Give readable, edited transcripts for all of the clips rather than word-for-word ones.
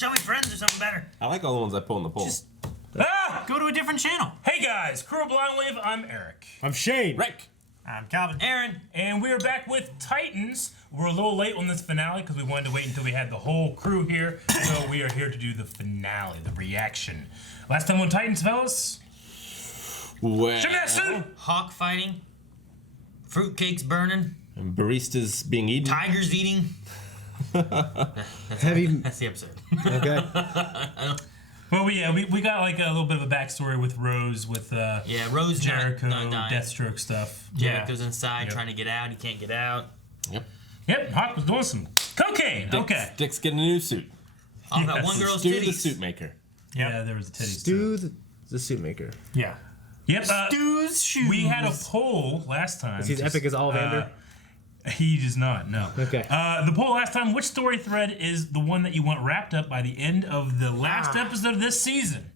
Shall we friends or something better? I like all the ones I pull in the poll. Just Go to a different channel. Hey guys, Crew of Blind Wave, I'm Eric. I'm Shane. Rick. I'm Calvin. Aaron. And we're back with Titans. We're a little late on this finale because we wanted to wait until we had the whole crew here. So we are here to do the finale, the reaction. Last time on Titans, fellas? Well, Show me that suit! Hawk fighting. Fruitcakes burning. and baristas being eaten. Tigers eating. That's the episode. Okay. Well, we got like a little bit of a backstory with Rose, with Rose Jericho, not dying. Deathstroke stuff. Jericho's inside trying to get out. He can't get out. Yep, Hawk was doing some cocaine. Okay. Dick's getting a new suit. All about one girl's Stu titties. the suit maker. Yeah, there was a titty. Stu the suit maker. Yeah. Yep. Stu's shoes. We had a poll last time. Is he as epic as Ollivander? He does not, no. Okay. The poll last time, which story thread is the one that you want wrapped up by the end of the last episode of this season?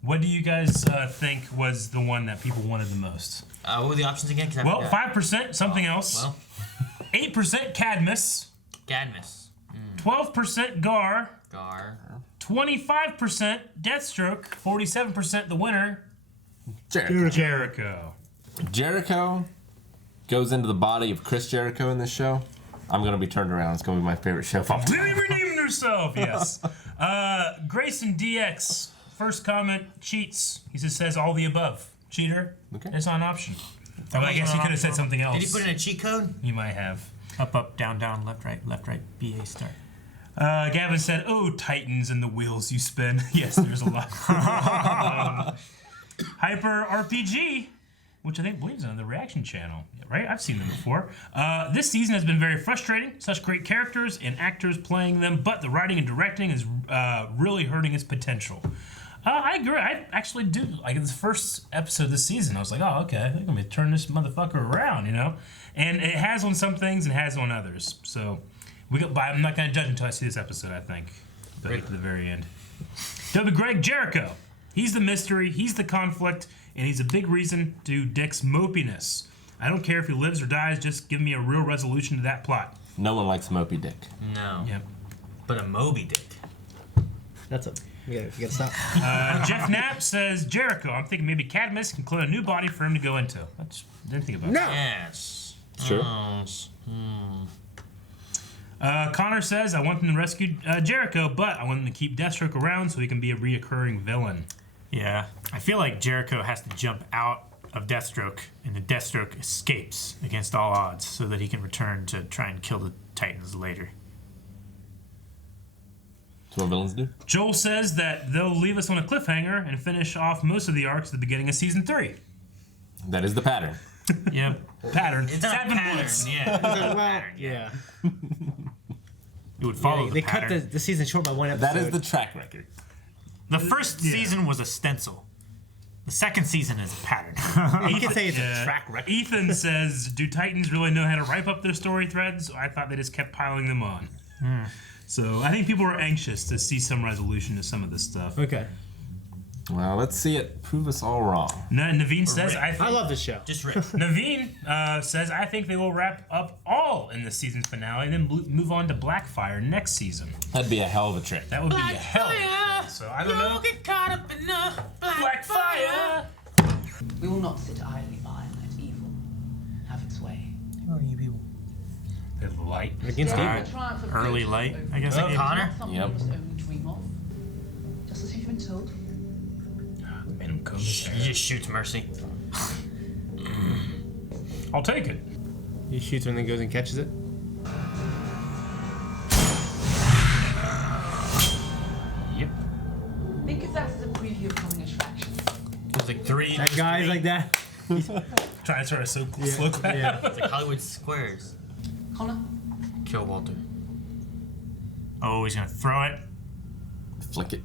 What do you guys think was the one that people wanted the most? What were the options again? Well, 5% something else. Well, 8% Cadmus. Cadmus. 12% Gar. Gar. 25% Deathstroke. 47% the winner, Jericho. Jericho. Jericho goes into the body of Chris Jericho in this show. I'm gonna be turned around. It's gonna be my favorite show. Really redeeming herself, yes. Grayson DX, first comment, cheats. He just says all the above. Cheater, Okay. it's not an option. Well, I guess he could have said something else. Did he put in a cheat code? He might have. Up, up, down, down, left, right, BA start. Gavin said, oh, Titans and the wheels you spin. Yes, there's a lot. Hyper RPG, which I think believes on the reaction channel, right? I've seen them before. This season has been very frustrating. Such great characters and actors playing them, but the writing and directing is really hurting its potential. I agree. I actually do. Like in the first episode of this season, I was like, oh, okay, I'm going to turn this motherfucker around, you know? And it has on some things and has on others. So, but I'm not going to judge until I see this episode, I think. But at the very end. W. Greg Jericho. He's the mystery, he's the conflict, and he's a big reason to Dick's mopiness. I don't care if he lives or dies, just give me a real resolution to that plot. No one likes Mopey Dick. No. Yep. But a Moby Dick. That's a. You gotta stop. Jeff Knapp says, Jericho, I'm thinking maybe Cadmus can clone a new body for him to go into. Didn't think about that. Yes. Sure. Connor says, I want them to rescue Jericho, but I want them to keep Deathstroke around so he can be a reoccurring villain. Yeah. I feel like Jericho has to jump out of Deathstroke, and the Deathstroke escapes against all odds so that he can return to try and kill the Titans later. That's what villains do. Joel says that they'll leave us on a cliffhanger and finish off most of the arcs at the beginning of season 3. That is the pattern. Yep. Pattern. It's not a pattern, yeah. Yeah. It would follow They the cut pattern. the season short by one episode. That is the track record. The first season was a stencil. The second season is a pattern. You can say it's a track record. Ethan says, do Titans really know how to wrap up their story threads? I thought they just kept piling them on. So I think people are anxious to see some resolution to some of this stuff. Okay. Well, let's see it prove us all wrong. Naveen says, I love this show. Just Rick. Naveen says, I think they will wrap up all in the season's finale and then move on to Blackfire next season. That'd be a hell of a trip. That would be a hell of a trip. So I don't know. Get caught up in the Blackfire! We will not sit idly by and let evil have its way. Who are you people? The light. Against All David. right. The triumph of Early good light, over I guess. evil I is gave Connor? not something Yep. you must only dream of. Just as you've been told. Made him comb He his hair. just shoots Mercy. I'll take it. He shoots her and then goes and catches it. Yep. Think of that as a preview of coming attractions. There's like 3. That guy's like that. Trying to sort of slow clap. Yeah. It's like Hollywood Squares. Connor? Kill Walter. Oh, he's going to throw it. Flick it.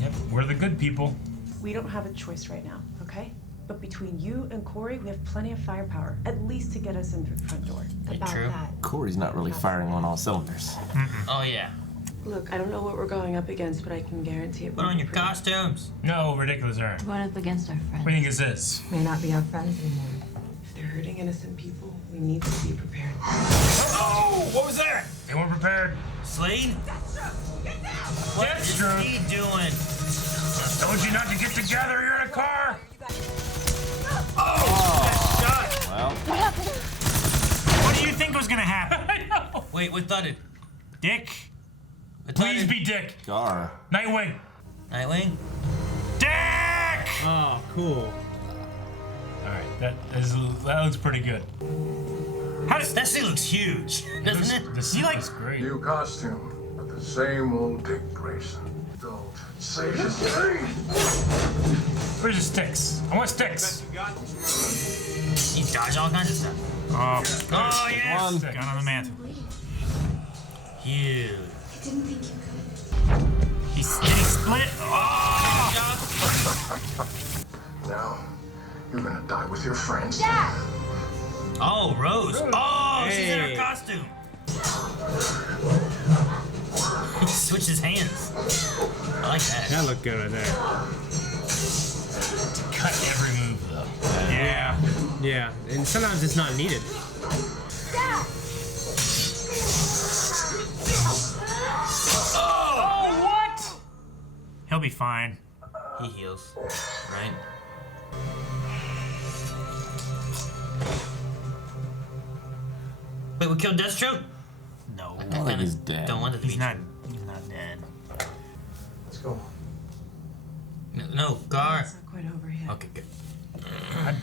Yep, we're the good people. We don't have a choice right now, okay? But between you and Corey, we have plenty of firepower, at least to get us in through the front door. About true. that. Corey's not really firing on all cylinders. Oh, yeah. Look, I don't know what we're going up against, but I can guarantee it Put won't on be your pretty. costumes. No, ridiculous errand. Going up against our What friends. do you think is this? May not be our friends anymore. If they're hurting innocent people, we need to be prepared. Oh, what was that? weren't prepared. Slade? What is Deathstroke. he doing? Told you not to get together. You're in a car. Shot. Well, What do you think was gonna happen? I know. Wait, what thudded? Dick? Please be Dick. Gar. Nightwing. Nightwing? Dick! Oh, cool. All right, that looks pretty good. How does that thing looks huge, doesn't it? This You like- looks great. New costume, but the same old Dick Grayson. Don't say his name. Where's the sticks? I want sticks. He dodged all kinds of stuff. Oh, Oh yes! One. gun on the mantle. Huge. I didn't think you could. He split it. Oh! Now, you're gonna die with your friends. Oh, Rose. Oh, she's in her Hey. costume. He switches hands. I like that. That looked good right there. Cut every move though. Yeah. Yeah, and sometimes it's not needed. Oh, what? He'll be fine. He heals, right? Wait, we killed Deathstroke? No. I think he's dead. Don't want it to He's be not true. dead. Let's go. No, Gar. It's not quite over yet. Okay, good.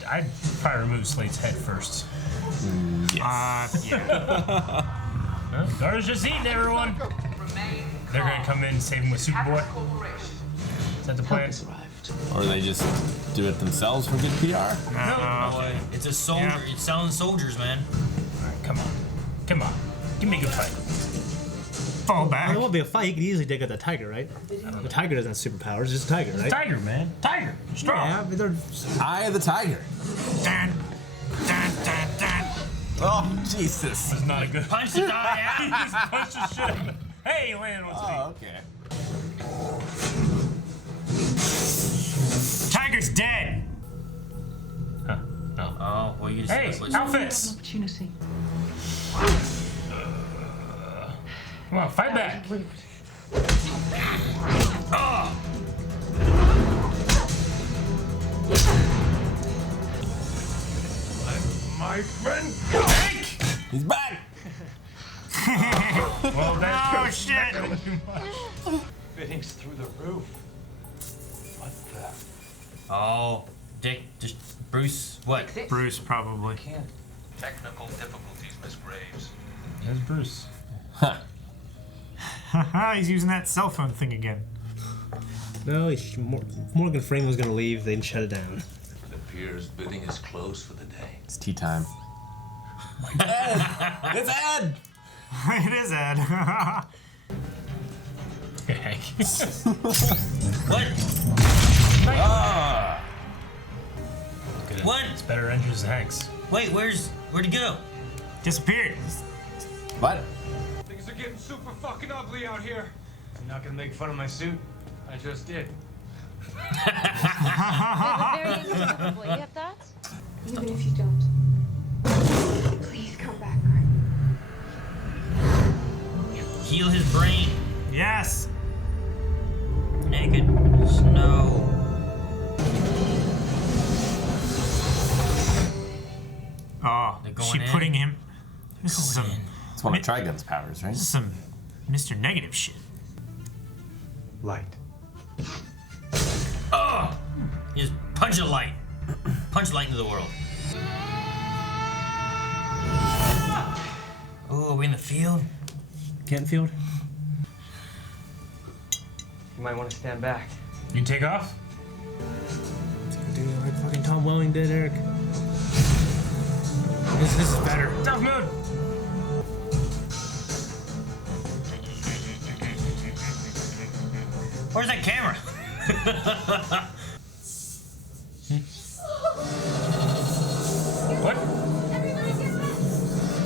I'd probably remove Slate's head first. Yeah. Huh? Gar's just eating everyone. They're gonna come in and save him with Superboy. Is that the plan? Has arrived. Or they just do it themselves for good PR. Boy, it's a soldier. Yeah. It's selling soldiers, man. Alright, come on. Come on. Give me a good fight. Fall It back. won't be a fight. You could easily take out the tiger, right? The tiger doesn't have superpowers, just a tiger, right? Tiger, man. Tiger. Strong. Yeah, but they're Eye of the tiger. Dun, dun, dun, dun. Oh, Jesus. That's not a good. Punch the guy out. He just punched the shit out of him. Hey, he landed on his feet. Oh, okay. Tiger's dead. Huh. No. Oh, well, you just Hey, switch. outfits. Opportunity. Come on, fight back. Rude. My friend. Hank! He's back. Well, that's Oh shit. Fittings through the roof. What the? Oh, Dick, just Bruce. What? Bruce probably. Can't. Technical difficulties, Miss Graves. There's Bruce. Huh. He's using that cell phone thing again. no. Morgan Freeman was gonna leave. They shut it down. It appears bidding is closed for the day. It's tea time. Ed! It's Ed! It is Ed. Hank. What? Ah! What? It's better engines than Hank's. Wait, where'd he go? Disappeared. What? Things are getting super fucking ugly out here. You're not gonna make fun of my suit? I just did. Very uncomfortable. You get that? Even if you don't. Please come back. Heal his brain. Yes. Naked snow. Oh, They're going she in. putting him. This is some. It's one of Trigun's powers, right? This is some Mr. Negative shit. Light. Oh! You just punch a light. Punch light into the world. Oh, are we in the field? Kentfield. You might want to stand back. You can take off? Dude, like fucking Tom Welling did, Eric. This is better. Tough mode. Where's that camera? What?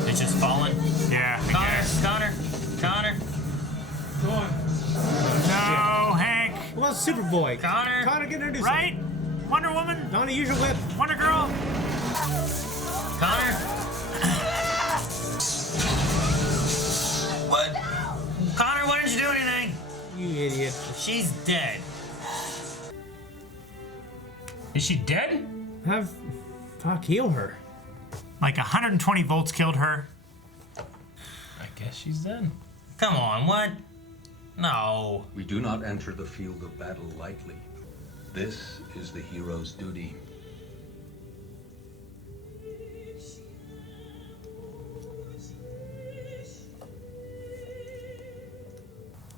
It's just falling. Yeah. I guess. Connor. Go on. No, Hank. Well, Superboy. Connor. Connor, get introduced. Right? Wonder Woman. Donnie, use your whip. Wonder Girl. Connor. What? Connor, why didn't you do anything? You idiot. She's dead. Is she dead? Fuck, heal her. Like 120 volts killed her. I guess she's dead. Come on, what? No. We do not enter the field of battle lightly. This is the hero's duty.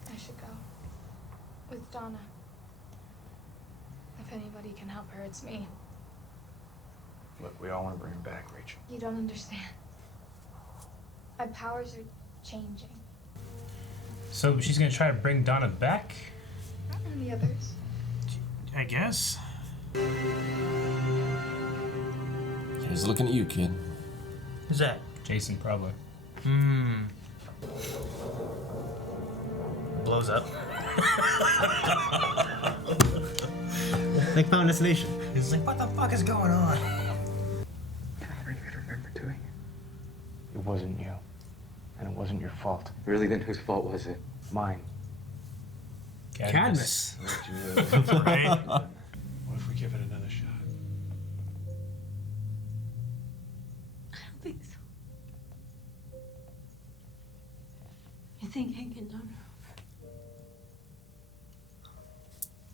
I should go. With Donna. If anybody can help her, it's me. Look, we all want to bring her back, Rachel. You don't understand. My powers are changing. So she's gonna try to bring Donna back? And the others. I guess. He's looking at you, kid. Who's that? Jason, probably. Blows up. Like Final Destination. He's like, what the fuck is going on? Are you gonna remember doing it? It wasn't you. And it wasn't your fault. Really, then whose fault was it? Mine. Cadmus. Right? What if we give it another shot? I don't think so. You think Hank can done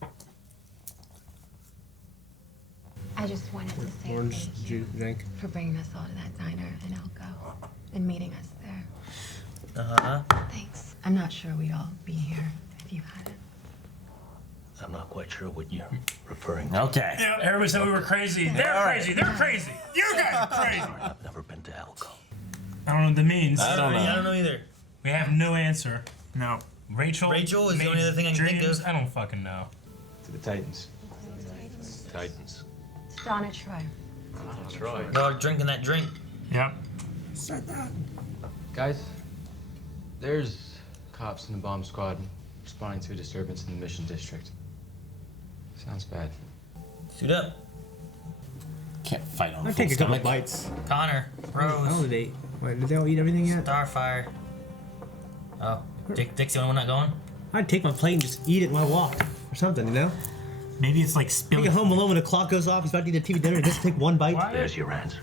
her? I just wanted to say Orange thank juice you drink. for bringing us all to that diner in Elko and meeting us there. Uh-huh. Thanks. I'm not sure we'd all be here if you hadn't. I'm not quite sure what you're referring to. Okay. Yeah, everybody said we were crazy. They're crazy. They're crazy. You guys are crazy. I've never been to Elko. I don't know what that means. I don't know. I don't know either. We have no answer. No. Rachel is the made only other thing I can think dreams? of. I don't fucking know. To the Titans. Titans. Donna Troy. That's right. Y'all are drinking that drink. Yep. Guys, there's cops in the bomb squad responding to a disturbance in the Mission District. Sounds bad. Suit up. Can't fight on I'd full take a couple stomach. bites. Connor. Rose. Oh, they. Wait, did they all eat everything yet? Starfire. Oh. Dick's the only one not going? I'd take my plate and just eat it while I walked. Or something, you know? Maybe it's like You spilling. get home alone when the clock goes off, he's about to eat a TV dinner and just take one bite. What? There's your answer.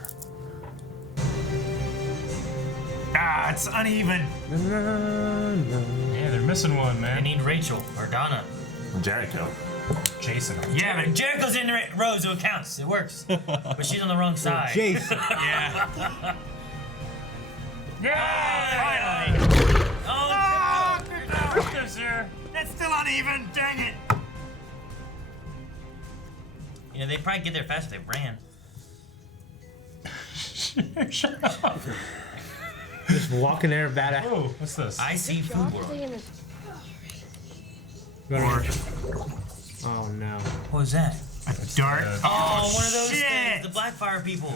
Ah, it's uneven. Yeah, they're missing one, I man. need Rachel or Donna. Jericho. Jason. Yeah, but Jericho's in Rose, so it counts. It works. But she's on the wrong side. Jason. yeah. Yeah! Finally. Oh, Oh, sir. That's still uneven. Dang it. you know, they'd probably get there faster if they ran. Shut up. Just walking there, badass. Oh, what's this? I see food world. Oh no. What was that? A dart. Oh, one of those shit. things. The Blackfire people.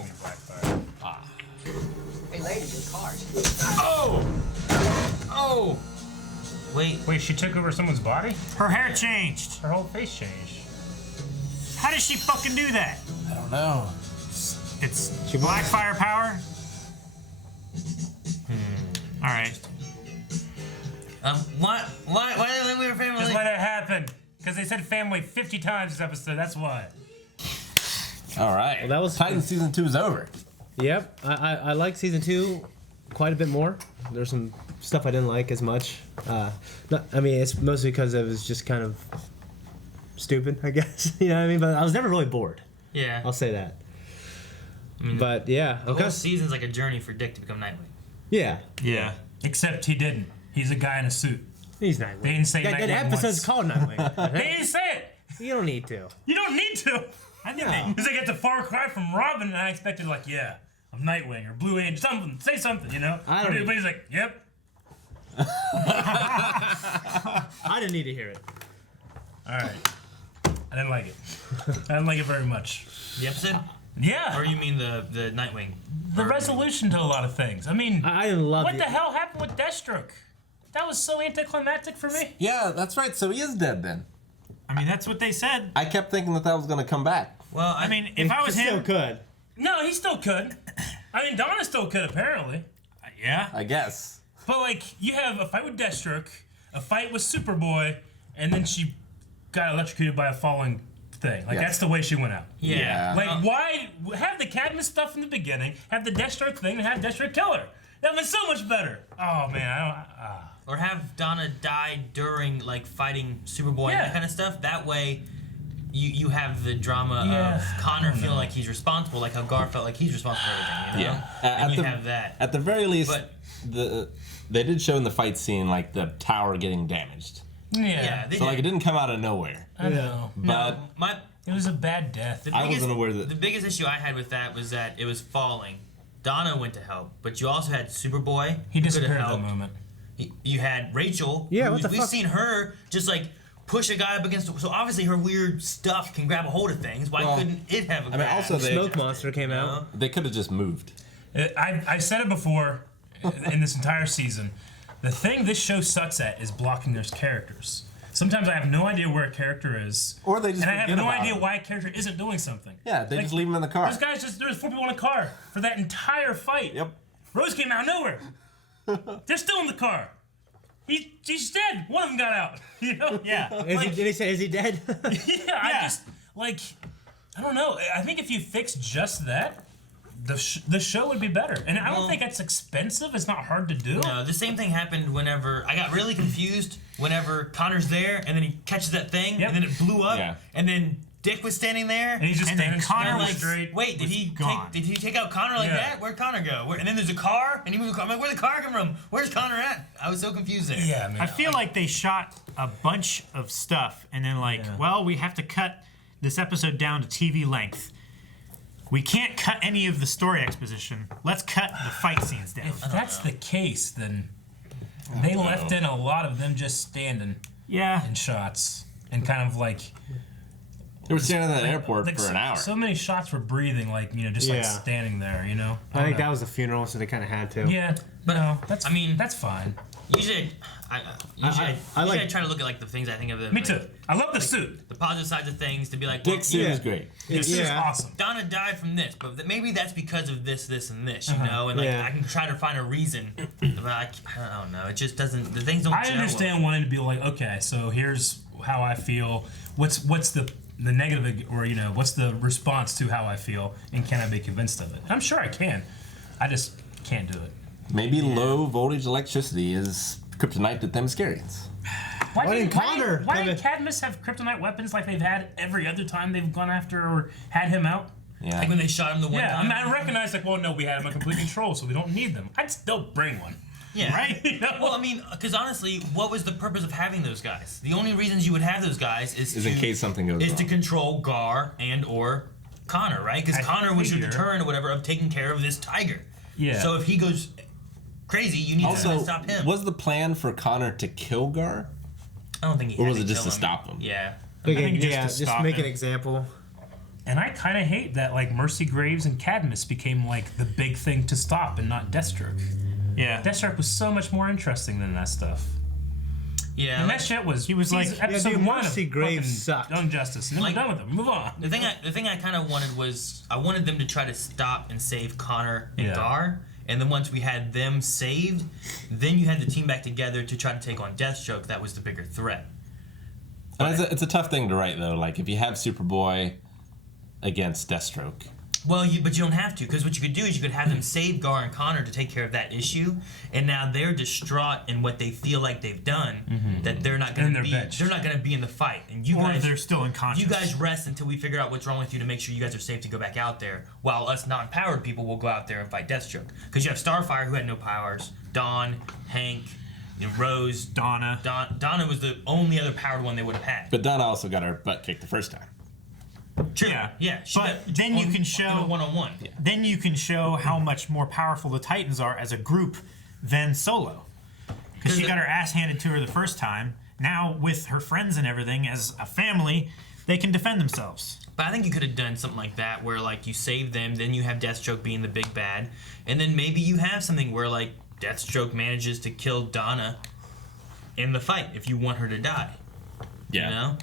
Hey, lady, your card. Oh! Oh! Wait. Wait, she took over someone's body? Her hair changed. Her whole face changed. How does she fucking do that? I don't know. It's Blackfire power? Alright. Why did they let me family? Just let it happen. Because they said family 50 times this episode, that's why. All right. Well, that was Titan season 2 is over. Yep, I like season 2 quite a bit more. There's some stuff I didn't like as much. I mean, it's mostly because it was just kind of stupid, I guess. You know what I mean? But I was never really bored. Yeah. I'll say that. I mean, But yeah, the whole season's like a journey for Dick to become Nightwing. yeah, Yeah. Except he didn't. He's a guy in a suit. he's Nightwing. They didn't say that Nightwing episode's once. called Nightwing. They didn't say it. You don't need to. You don't need to. I think Yeah. Because I get the far cry from Robin, and I expected like, yeah, I'm Nightwing or Blue Angel, something. Say something, you know. I don't But need- he's like, yep. I didn't need to hear it. All right. I didn't like it. I didn't like it very much. The episode? Yeah. Or you mean the Nightwing? The resolution to a lot of things. I mean, I didn't love what it. the hell happened with Deathstroke? That was so anticlimactic for me. Yeah, that's right. So he is dead then. I mean, that's what they said. I kept thinking that was going to come back. Well, I mean, if I was Still him. could. No, he still could. I mean, Donna still could, apparently. Yeah. I guess. But like, you have a fight with Deathstroke, a fight with Superboy, and then she got electrocuted by a falling thing. Like, that's the way she went out. Yeah. Like, why have the Cadmus stuff in the beginning, have the Deathstroke thing, and have Deathstroke kill her? That was so much better. Oh man, I don't. Or have Donna die during like fighting Superboy and that kind of stuff. That way, you have the drama of Connor feeling like he's responsible, like how Gar felt like he's responsible for everything. You know? And you have that. At the very least, they did show in the fight scene like the tower getting damaged. Yeah. So like it didn't come out of nowhere. I know. But it was a bad death. I wasn't aware that. The biggest issue I had with that was that it was falling. Donna went to help, but you also had Superboy. He disappeared at that moment. You had Rachel. Yeah, what the we've fuck? seen her just like push a guy up against. So obviously her weird stuff can grab a hold of things. Why couldn't it have a grab? Also Smoke Monster came out. They could have just moved. I said it before in this entire season. The thing this show sucks at is blocking those characters. Sometimes I have no idea where a character is, or they just and I have no forget about idea them. why a character isn't doing something. Yeah, they just leave them in the car. Those guys there's 4 people in a car for that entire fight. Yep. Rose came out of nowhere. They're still in the car. He's dead. One of them got out. You know? Yeah. Did he say, is he dead? Yeah. I just I don't know. I think if you fix just that, the show would be better. And I don't think that's expensive. It's not hard to do. No, the same thing happened whenever I got really confused whenever Connor's there and then he catches that thing and then it blew up and then Dick was standing there and he's just standing Connor like straight. Wait, did he take out Connor like that? Where'd Connor go? And then there's a car and he moved the car. I'm like, where'd the car come from? Where's Connor at? I was so confused there. Yeah, man. I feel like they shot a bunch of stuff and then well, we have to cut this episode down to TV length. We can't cut any of the story exposition. Let's cut the fight scenes down. If that's the case, then they left in a lot of them just standing in shots and kind of like... They were standing at the airport for an hour. So many shots were breathing, like standing there, you know? I think that was the funeral, so they kind of had to. Yeah, but no, that's fine. Usually I try to look at like the things I think of. Me too. I love the suit. The positive sides of things to be like. Dick's suit is great. The suit is awesome. Donna died from this, but maybe that's because of this, and this, you know. And like I can try to find a reason, but I don't know. It just doesn't. The things don't. I understand wanting to be like, okay, so here's how I feel. What's the negative, or what's the response to how I feel, and can I be convinced of it? I'm sure I can. I just can't do it. Maybe low voltage electricity is kryptonite to Themyscirians. Why didn't Cadmus have kryptonite weapons like they've had every other time they've gone after or had him out? Yeah. Like when they shot him the one time. I recognize we had him in complete control, so we don't need them. I'd still bring one. Yeah. Right? Well, I mean, because honestly, what was the purpose of having those guys? The only reasons you would have those guys is in case something goes wrong. To control Gar and or Connor, right? Because Connor was your deterrent or whatever of taking care of this tiger. Yeah. So if he goes crazy, you need to stop him. Was the plan for Connor to kill Gar? I don't think he. Or had was to it just kill to him. stop him? Yeah. Just make an example. And I kind of hate that Mercy Graves and Cadmus became like the big thing to stop and not Deathstroke. Yeah. Deathstroke was so much more interesting than that stuff. Yeah. And that shit was. He was like episode 1 Mercy of Graves sucked. Young Justice. And then we're done with them. Move on. The thing I kind of wanted was I wanted them to try to stop and save Connor and Gar. And then once we had them saved, then you had the team back together to try to take on Deathstroke. That was the bigger threat. And it's a tough thing to write, though. Like, if you have Superboy against Deathstroke. Well, but you don't have to, because what you could do is you could have them save Gar and Connor to take care of that issue, and now they're distraught in what they feel like they've done, that they're not going to be. They're not going to be in the fight, and you guys. They're still unconscious. You guys rest until we figure out what's wrong with you to make sure you guys are safe to go back out there, while us non-powered people will go out there and fight Deathstroke. Because you have Starfire, who had no powers, Dawn, Hank, Rose, Donna. Donna was the only other powered one they would have had. But Donna also got her butt kicked the first time. True. Yeah. But then you can show one-on-one. Then you can show how much more powerful the Titans are as a group than solo. Because she got her ass handed to her the first time. Now with her friends and everything, as a family, they can defend themselves. But I think you could have done something like that, where like you save them, then you have Deathstroke being the big bad, and then maybe you have something where like Deathstroke manages to kill Donna in the fight if you want her to die. Yeah. You know?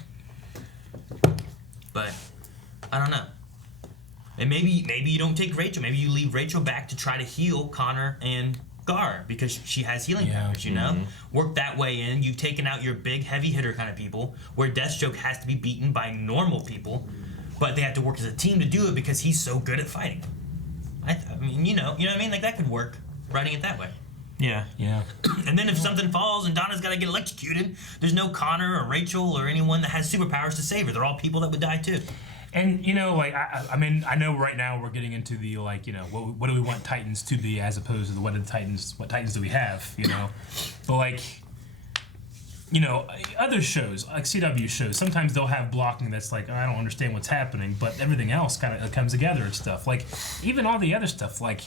But I don't know. And maybe you don't take Rachel. Maybe you leave Rachel back to try to heal Connor and Gar because she has healing powers, you know? Work that way in. You've taken out your big, heavy hitter kind of people, where Deathstroke has to be beaten by normal people, but they have to work as a team to do it because he's so good at fighting. I mean, you know what I mean? Like, that could work, writing it that way. Yeah. And then if something falls and Donna's got to get electrocuted, there's no Connor or Rachel or anyone that has superpowers to save her. They're all people that would die too. And, you know, like, I mean, I know right now we're getting into the, like, you know, what do we want Titans to be as opposed to what Titans do we have, you know? But, like, you know, other shows, like CW shows, sometimes they'll have blocking that's like, I don't understand what's happening, but everything else kind of comes together and stuff. Like, even all the other stuff, like,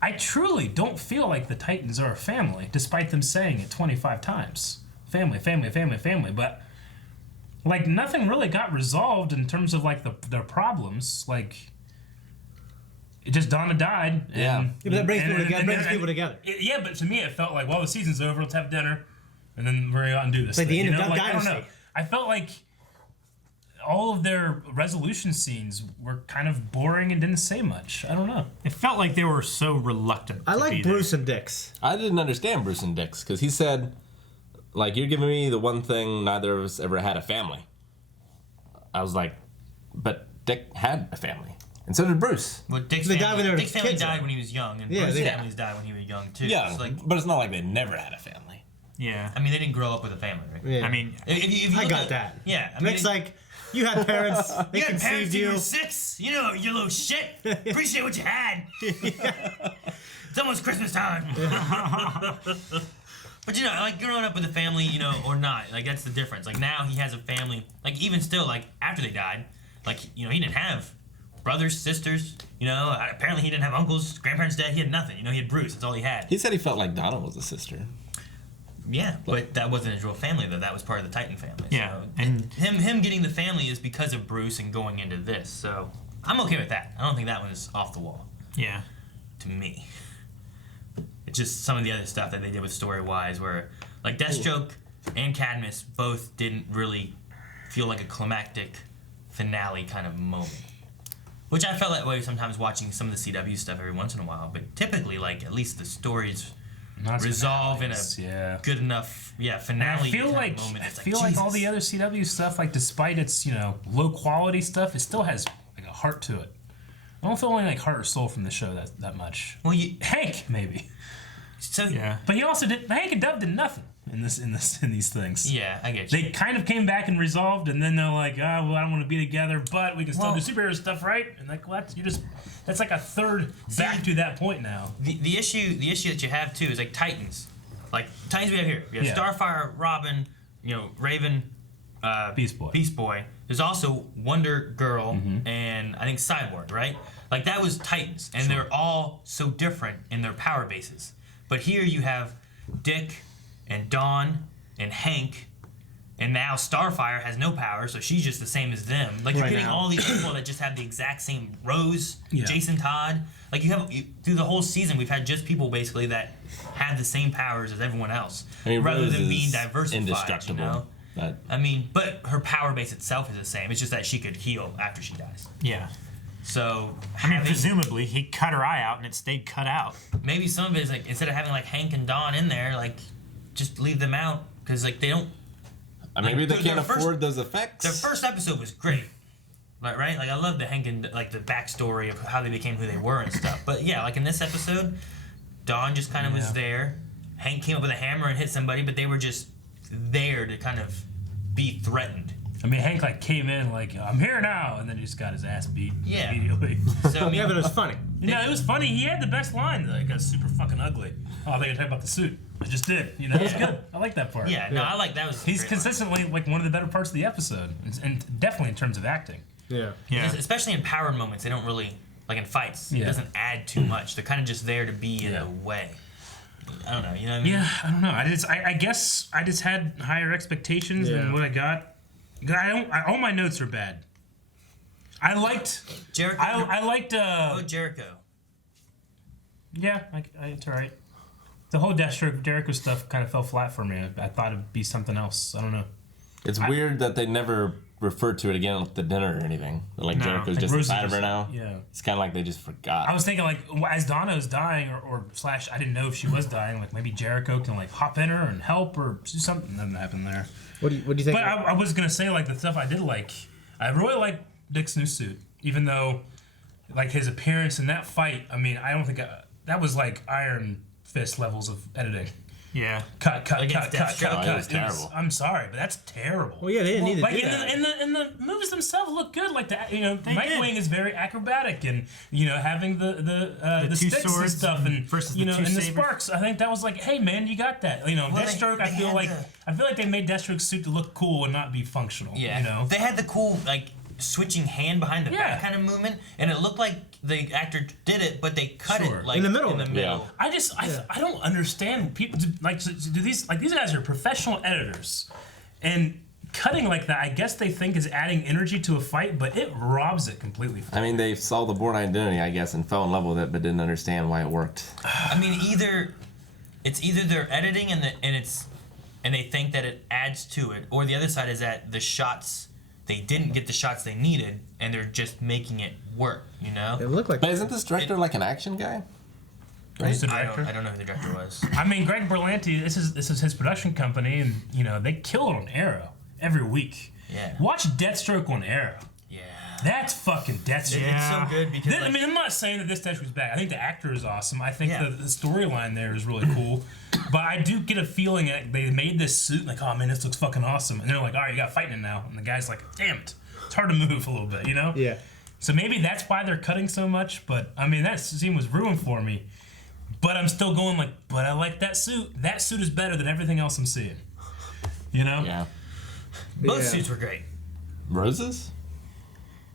I truly don't feel like the Titans are a family, despite them saying it 25 times. Family, family, family, family, but... like, nothing really got resolved in terms of, like, their problems. Like, it just Donna died. And, but that brings people together. Yeah, but to me it felt like, well, the season's over, let's have dinner, and then we're going to go out and do this. Like the end of like, Dynasty. I don't know. I felt like all of their resolution scenes were kind of boring and didn't say much. I don't know. It felt like they were so reluctant. I like Bruce and Dix. I didn't understand Bruce and Dix because he said, like, you're giving me the one thing neither of us ever had a family. I was like, but Dick had a family. And so did Bruce. Well, Dick's family died when he was young, and Bruce's families died when he was young, too. Yeah, it's like, but it's not like they never had a family. Yeah. I mean, they didn't grow up with a family, right? Yeah. I mean, if you I look got at, that. Yeah. I mean, Nick's like, you had parents. They you had parents conceived till you you. were 6. You know, you little shit. Appreciate what you had. It's almost Christmas time. But, you know, like, growing up with a family, you know, or not, like, that's the difference. Like, now he has a family. Like, even still, like, after they died, like, you know, he didn't have brothers, sisters, you know. Apparently he didn't have uncles, grandparents dead. He had nothing. You know, he had Bruce. That's all he had. He said he felt like Donna was a sister. Yeah, but that wasn't his real family, though. That was part of the Titan family. Yeah, so and him getting the family is because of Bruce and going into this. So I'm okay with that. I don't think that one's off the wall. Yeah. To me. It's just some of the other stuff that they did with story-wise where, like, Deathstroke and Cadmus both didn't really feel like a climactic finale kind of moment. Which I felt that way sometimes watching some of the CW stuff every once in a while. But typically, like, at least the stories resolve in a good enough finale. I feel like all the other CW stuff, like, despite its, you know, low quality stuff, it still has like a heart to it. I don't feel any like heart or soul from the show that much. Well, Hank maybe. So yeah, but he also did. Hank and Dove did nothing in these things. Yeah, I get you. They kind of came back and resolved, and then they're like, oh, well, I don't want to be together, but we can still do superhero stuff, right? And like, what? That's like a third back to that point now. The issue that you have too is like Titans. Like Titans we have here. We have Starfire, Robin, you know, Raven, Beast Boy. There's also Wonder Girl and I think Cyborg, right? Like that was Titans, and they're all so different in their power bases. But here you have Dick and Dawn and Hank, and now Starfire has no power, so she's just the same as them. Like you're getting all these people that just have the exact same Rose, Jason Todd. Like through the whole season, we've had just people basically that have the same powers as everyone else, rather than being diversified. Indestructible. You know? I mean, but her power base itself is the same. It's just that she could heal after she dies. Yeah. So I mean, presumably he cut her eye out and it stayed cut out. Maybe some of it is like instead of having like Hank and Dawn in there, like just leave them out because like they don't. Maybe they can't afford those effects. Their first episode was great, right? Like I love the Hank and like the backstory of how they became who they were and stuff. But yeah, like in this episode, Dawn just kind of was there. Hank came up with a hammer and hit somebody, but they were just there to kind of be threatened. I mean, Hank like came in like, I'm here now, and then he just got his ass beat immediately. So, yeah, but it was funny. No, it was funny. He had the best line. Like, "It's super fucking ugly." Oh, I think I talked about the suit. I just did. You know, it was good. I like that part. Yeah, no, I like that. He's consistently like one of the better parts of the episode, and definitely in terms of acting. Yeah. Especially in powered moments, they don't really like in fights. It doesn't add too much. They're kind of just there to be in a way. I don't know. You know what I mean? Yeah, I don't know. I guess I just had higher expectations than what I got. All my notes are bad. I liked Jericho. I liked. Jericho. Yeah, it's all right. The whole Jericho stuff kind of fell flat for me. I thought it'd be something else. I don't know. It's weird that they never referred to it again at the dinner or anything. Like No, Jericho's like just Rose inside of just- her now. yeah. It's kind of like they just forgot. I was thinking like as Donna's dying, or slash, I didn't know if she was dying. Like maybe Jericho can like hop in her and help or do something. Doesn't happen there. What do you think? But I was gonna say like the stuff I did like. I really like Dick's new suit, even though like his appearance in that fight. I mean, I don't think that was like Iron Fist levels of editing. Yeah. Cut. Against Deathstroke. It was terrible. I'm sorry, but that's terrible. Well, yeah, they didn't need to like do that. in the movies themselves look good. Like Nightwing is very acrobatic, and having the two sticks and swords stuff, and versus the two and the sabers. sparks. I think that was like, hey man, you got that. Deathstroke. I feel like they made Deathstroke's suit to look cool and not be functional. Yeah. They had the cool like switching hand behind the Yeah. back kind of movement, and it looked like the actor did it, but they cut Sure. it like In the middle. Yeah. I don't understand people like do these guys are professional editors, and cutting like that I guess they think is adding energy to a fight, but it robs it completely. I mean, they saw the Bourne Identity, I guess, and fell in love with it, but didn't understand why it worked. I mean, it's either they're editing and they think that it adds to it, or the other side is that the shots they didn't get the shots they needed, and they're just making it work. It looked like. But isn't this director like an action guy? Who's the I director? don't know who the director was. I mean, Greg Berlanti. This is his production company, and they kill it on Arrow every week. Yeah. Watch Deathstroke on Arrow. Yeah. That's fucking Deathstroke. It's so good because I mean, I'm not saying that this Deathstroke's bad. I think the actor is awesome. I think Yeah. the storyline there is really cool. But I do get a feeling that they made this suit like, oh man, this looks fucking awesome. And they're like, all right, you got fighting it now. And the guy's like, damn it, it's hard to move a little bit, Yeah. So maybe that's why they're cutting so much. But I mean, that scene was ruined for me. But I'm still going like, but I like that suit. That suit is better than everything else I'm seeing. Yeah. both suits were great. Roses?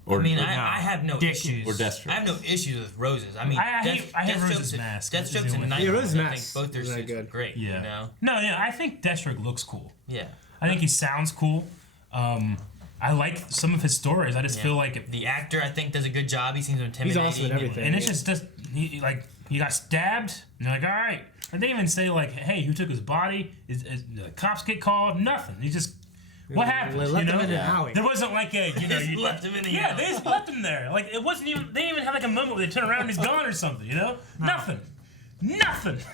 I mean, I have no issues. Or Deathstroke. I have no issues with Roses. I mean, I hate Rose's mask. Deathstroke's and Yeah, Nightwing. Rose's I think mask both their is very suits were good. great. Yeah. You know? No, yeah, I think Deathstroke looks cool. Yeah. I think he sounds cool. I like some of his stories. I just feel like the actor, I think, does a good job. He seems intimidating. He's awesome in everything. And it's just he got stabbed. And they're like, all right. And they didn't even say like, hey, who took his body? Is the cops get called? Nothing. He just what happened? They left him in an alley. There wasn't like a They left him in the alley. they just left him there. Like it wasn't even. They didn't even have like a moment where they turn around and he's gone or something. Nothing.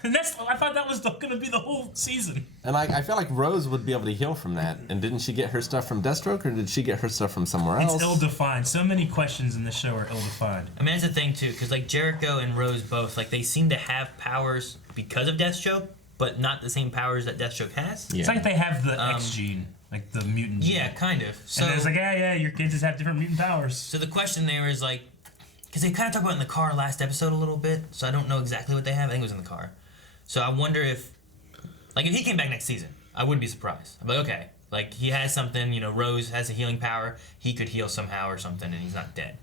And I thought that was going to be the whole season. And I feel like Rose would be able to heal from that. And didn't she get her stuff from Deathstroke, or did she get her stuff from somewhere else? It's ill-defined. So many questions in this show are ill-defined. I mean, that's the thing too, because like Jericho and Rose both, like they seem to have powers because of Deathstroke, but not the same powers that Deathstroke has. It's like they have the X gene, like the mutant gene. Yeah, kind of. So And it's like, yeah, your kids just have different mutant powers. So the question there is like, because they kind of talked about it in the car last episode a little bit, so I don't know exactly what they have. I think it was in the car. So I wonder if he came back next season, I wouldn't be surprised. I'm like, okay, like he has something, Rose has a healing power, he could heal somehow or something, and he's not dead.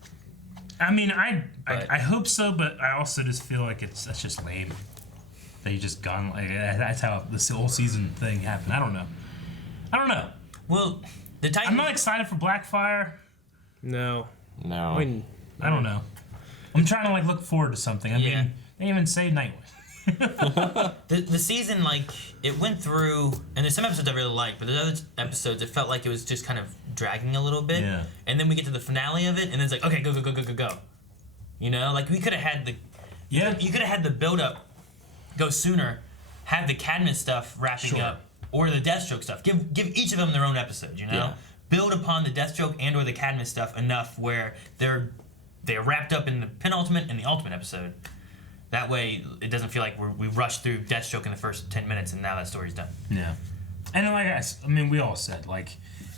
I mean, I hope so, but I also just feel like that's just lame. That he just gone, like, that's how this whole season thing happened. I don't know. Well, the Titans... I'm not excited for Blackfire. No. No. I mean, I don't know. I'm trying to look forward to something. I mean, they even say Nightwing. the season, it went through, and there's some episodes I really like, but there's other episodes it felt like it was just kind of dragging a little bit. Yeah. And then we get to the finale of it, and it's like, okay, go. We could have had you could have had the build up go sooner, have the Cadmus stuff wrapping up, or the Deathstroke stuff. Give each of them their own episode. Yeah. Build upon the Deathstroke and or the Cadmus stuff enough where they're wrapped up in the penultimate and the ultimate episode. That way, it doesn't feel like we rushed through Deathstroke in the first 10 minutes and now that story's done. Yeah. And we all said,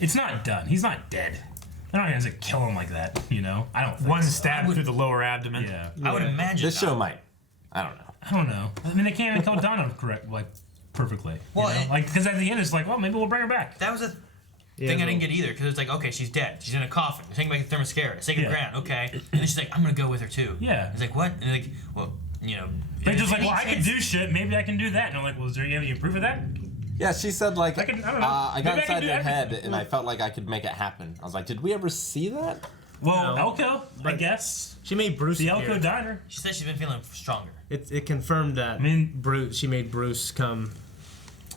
it's not done. He's not dead. They're not going to kill him like that, I don't think One so. stab through the lower abdomen. Yeah. I would imagine. This show might. I don't know. I mean, they can't even kill Donna perfectly. Well, because at the end, it's like, well, maybe we'll bring her back. That was a thing I didn't get either, because it's like, okay, she's dead. She's in a coffin. They're taking back the Themyscira. Sacred ground. Okay. And then she's like, I'm going to go with her too. Yeah. It's like, what? And they're like, well, They're just like, well, I can do shit. Maybe I can do that. And I'm like, well, is there any proof of that? Yeah, she said I don't know. I got Maybe I can inside do their head everything. and I felt like I could make it happen. I was like, did we ever see that? Well, No. Elko, I guess. she made Bruce The appear. Elko Diner. She said she's been feeling stronger. It confirmed that. I mean, Bruce. She made Bruce come.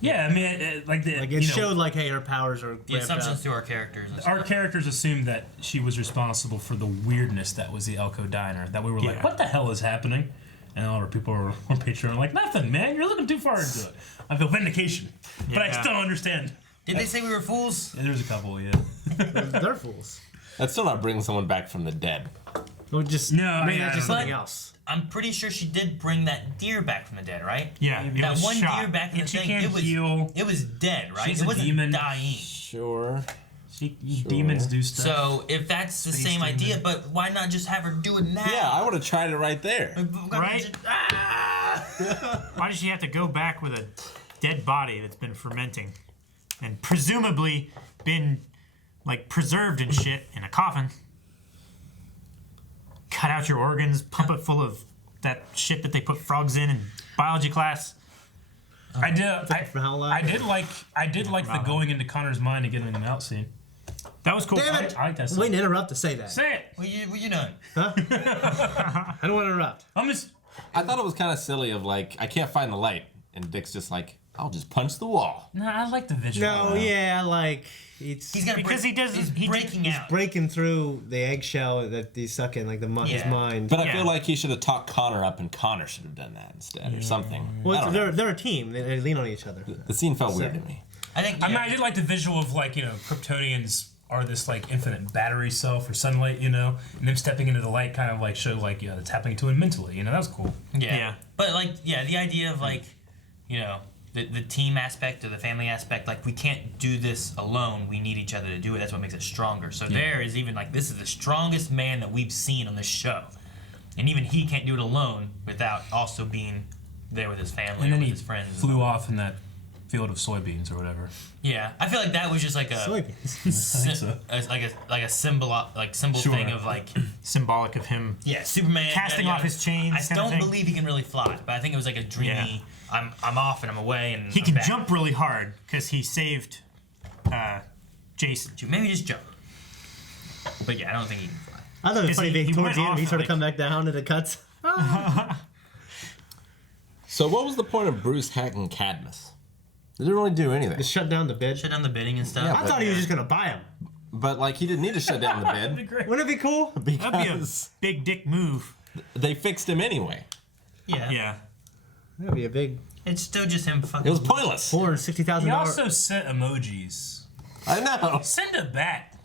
Yeah, I mean, it showed like, hey, her powers are the assumptions to our characters. Our characters assumed that she was responsible for the weirdness that was the Elko Diner. That we were like, what the hell is happening? And all our people were on Patreon like, nothing, man. You're looking too far into it. I feel vindication, but I still don't understand. Did they say we were fools? Yeah, there's a couple, yeah. They're fools. That's still not bringing someone back from the dead. Or just something else. I'm pretty sure she did bring that deer back from the dead, right? Yeah, that one deer back in the thing. It was dead, right? She's it wasn't demon. Dying. Sure. Demons do stuff. So if that's the same idea, but why not just have her do it now? Yeah, I would have tried it right there. Right? Why does she have to go back with a dead body that's been fermenting and presumably been like preserved and shit in a coffin? Cut out your organs, pump it full of that shit that they put frogs in biology class. I did like the going into Connor's mind and getting him out scene. That was cool. Damn it! I like that. Wait to interrupt to say that. Say it. Well, you know. Huh? I don't want to interrupt. I thought it was kind of silly of like, I can't find the light. And Dick's just like, I'll just punch the wall. No, I like the visual. No, yeah, like He's gonna because break, he's breaking out. He's breaking through the eggshell that he's stuck in, like his mind. But I feel like he should have talked Connor up, and Connor should have done that instead, or something. Well, they're a team. They lean on each other. The scene felt weird to me. I think. I mean, I did like the visual of like Kryptonians are this like infinite battery cell for sunlight, and them stepping into the light kind of like showed like it's happening to him mentally. That was cool. Yeah. But like the idea of like the team aspect or the family aspect, like we can't do this alone. We need each other to do it. That's what makes it stronger. So there is even like this is the strongest man that we've seen on this show, and even he can't do it alone without also being there with his family And then with he his friends. flew off in that field of soybeans or whatever. Yeah, I feel like that was just like a like a symbol thing of like symbolic of him. Yeah, Superman casting off his chains. I don't believe he can really fly, but I think it was like a dreamy. Yeah. I'm off and I'm away and he can jump really hard because he saved Jason. Maybe just jump. But yeah, I don't think he can fly. I thought it was funny towards the end he sort of come back down and it cuts. So what was the point of Bruce hacking Cadmus? They didn't really do anything. Just shut down the bid. Shut down the bidding and stuff. Yeah, I thought he was just gonna buy him. But like he didn't need to shut down the bid. Wouldn't it be cool? Because that'd be a big dick move. They fixed him anyway. Yeah. Yeah. That'd be a big. It's still just him fucking. It was pointless. $460,000. He also sent emojis. I know. Send a bat.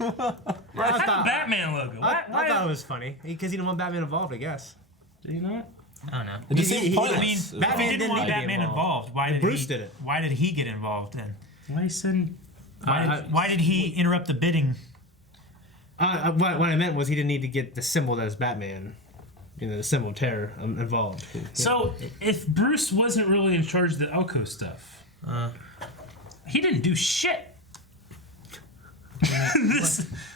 I thought the Batman logo. I thought it was funny because he didn't want Batman involved. I guess. Did he not? I don't know. It just seemed pointless. I mean, Batman didn't want Batman involved. Why did Bruce did it? Why did he get involved then? Why did he interrupt the bidding? What I meant was he didn't need to get the symbol that is Batman. The symbol of terror involved. So, if Bruce wasn't really in charge of the Elko stuff, he didn't do shit.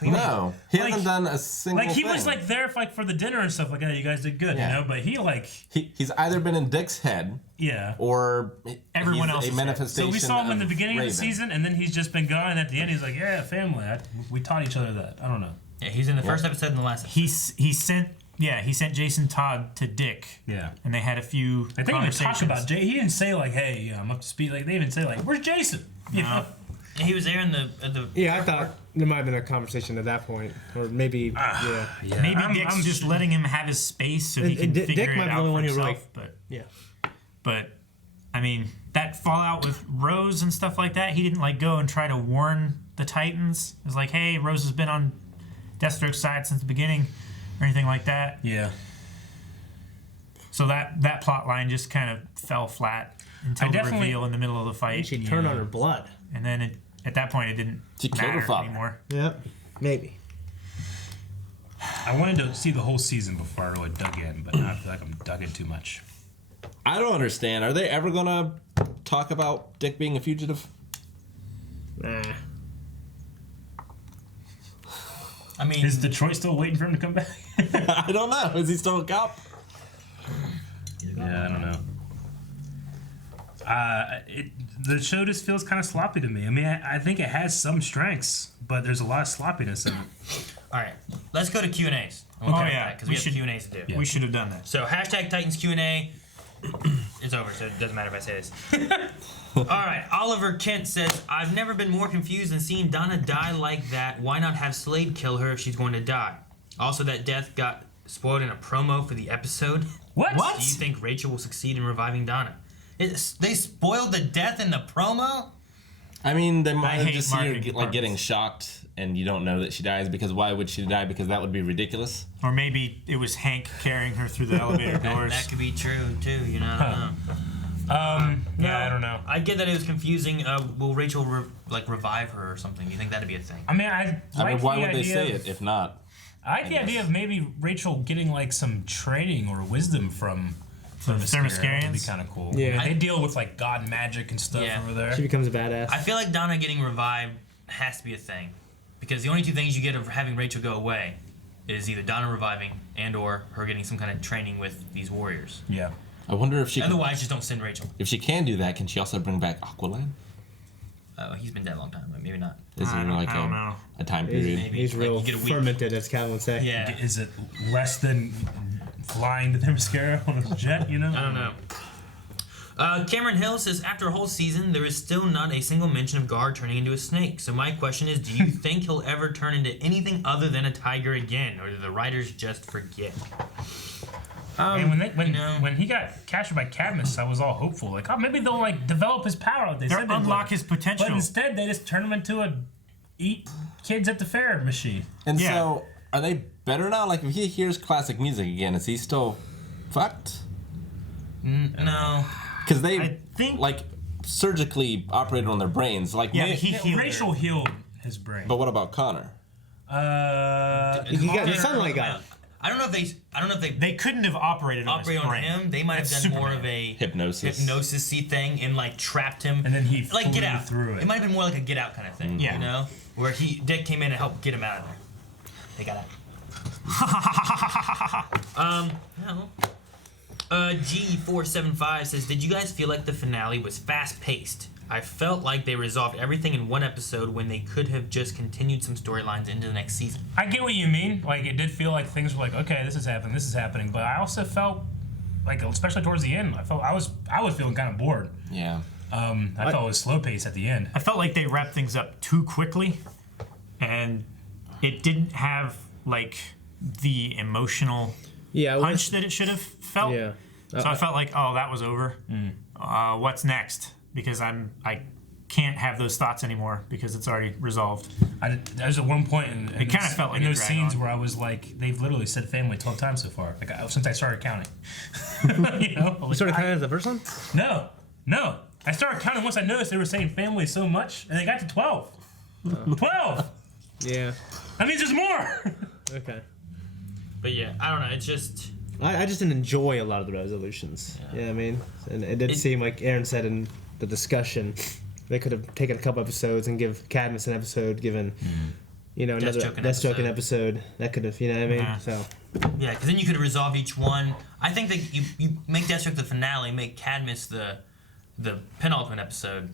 No, he hasn't done a single thing. He thing. was like there for the dinner and stuff like that. You guys did good, But he's either been in Dick's head, or everyone else a manifestation. So we saw him in the beginning Raven. of the season, and then he's just been gone. And at the end, he's like, "Yeah, family." We taught each other that. I don't know. Yeah, he's in the first episode and the last episode. He sent Jason Todd to Dick. Yeah. And they had a few I think even talk about Jay. He didn't say like, "Hey, I'm up to speed." Like they even say like, "Where's Jason?" You know? And he was there in the. Yeah, I thought there might have been a conversation at that point, or maybe Maybe Dick's just letting him have his space so he can figure Dick it might be out the for one who himself. But I mean, that fallout with Rose and stuff like that, he didn't like go and try to warn the Titans. It was like, hey, Rose has been on Deathstroke's side since the beginning, or anything like that. Yeah. So that plot line just kind of fell flat until the reveal in the middle of the fight. She turned on her blood, and then at that point it didn't matter anymore. Yep, maybe. I wanted to see the whole season before I really dug in, but now I feel like I'm dug in too much. I don't understand. Are they ever gonna talk about Dick being a fugitive? Nah. I mean, is Detroit still waiting for him to come back? I don't know. Is he still a cop? Yeah, I don't know. The show just feels kind of sloppy to me. I mean, I think it has some strengths, but there's a lot of sloppiness in it. All right, let's go to Q&As. Because we have Q&As to do. Yeah. We should have done that. So #Titans Q&A. It's over, so it doesn't matter if I say this. All right, Oliver Kent says, I've never been more confused than seeing Donna die like that. Why not have Slade kill her if she's going to die? Also, that death got spoiled in a promo for the episode. What? Do you think Rachel will succeed in reviving Donna? They spoiled the death in the promo? I mean, they might have just seen her getting shocked and you don't know that she dies because why would she die? Because that would be ridiculous. Or maybe it was Hank carrying her through the elevator doors. That could be true, too, you know, I don't know. I don't know. I get that it was confusing. Will Rachel revive her or something? Do you think that'd be a thing? I mean, why would they say it if not? I like the idea of maybe Rachel getting like some training or wisdom from Themyscira. Would be kind of cool. Yeah. They deal with like god magic and stuff over there. She becomes a badass. I feel like Donna getting revived has to be a thing. Because the only two things you get of having Rachel go away is either Donna reviving and or her getting some kind of training with these warriors. Yeah. I wonder if she. Otherwise, just don't send Rachel. If she can do that, can she also bring back Aqualad? He's been dead a long time, but maybe not. Is there like a time period? He's real fermented, as Calvin would say. Yeah. Is it less than flying to Themyscira on a jet? You know. I don't know. Cameron Hill says, after a whole season, there is still not a single mention of Gar turning into a snake. So my question is, do you think he'll ever turn into anything other than a tiger again, or do the writers just forget? And when he got captured by Cadmus, I was all hopeful, like, oh, maybe they'll like develop his power. They'll unlock his potential. But instead, they just turn him into a eat kids at the fair machine. And so, are they better now? Like, if he hears classic music again, is he still fucked? No. Because they like surgically operated on their brains. Like, Rachel healed his brain. But what about Connor? You got the sunlight guy. I don't know if they couldn't have operated on his brain. him. They might have done more of a hypnosis-y thing and like trapped him. And then he like get out through it. It might have been more like a get out kind of thing. Yeah. You know, where Dick came in and helped get him out of there. They got out. No. G475 says, did you guys feel like the finale was fast-paced? I felt like they resolved everything in one episode when they could have just continued some storylines into the next season. I get what you mean. Like, it did feel like things were like, okay, this is happening. But I also felt like, especially towards the end, I was feeling kind of bored. Yeah. I felt it was slow paced at the end. I felt like they wrapped things up too quickly, and it didn't have like the emotional punch that it should have felt. Yeah. So I felt like, oh, that was over. What's next? Because I can't have those thoughts anymore because it's already resolved. There's at one point in it kind of felt like in those scenes where I was like, they've literally said family 12 times so far. Like since I started counting. You know, you started counting the first one? No. I started counting once I noticed they were saying family so much, and they got to 12. 12. Yeah. That means there's more. Okay. But yeah, I don't know. It's just. I just didn't enjoy a lot of the resolutions. Yeah, you know what I mean? And it did seem like Aaron said in the discussion, they could have taken a couple episodes and give Cadmus an episode, given, another Deathstroke an episode. That could have, you know what I mean? Yeah. So. Yeah, because then you could have resolved each one. I think that you make Deathstroke the finale, make Cadmus the penultimate episode,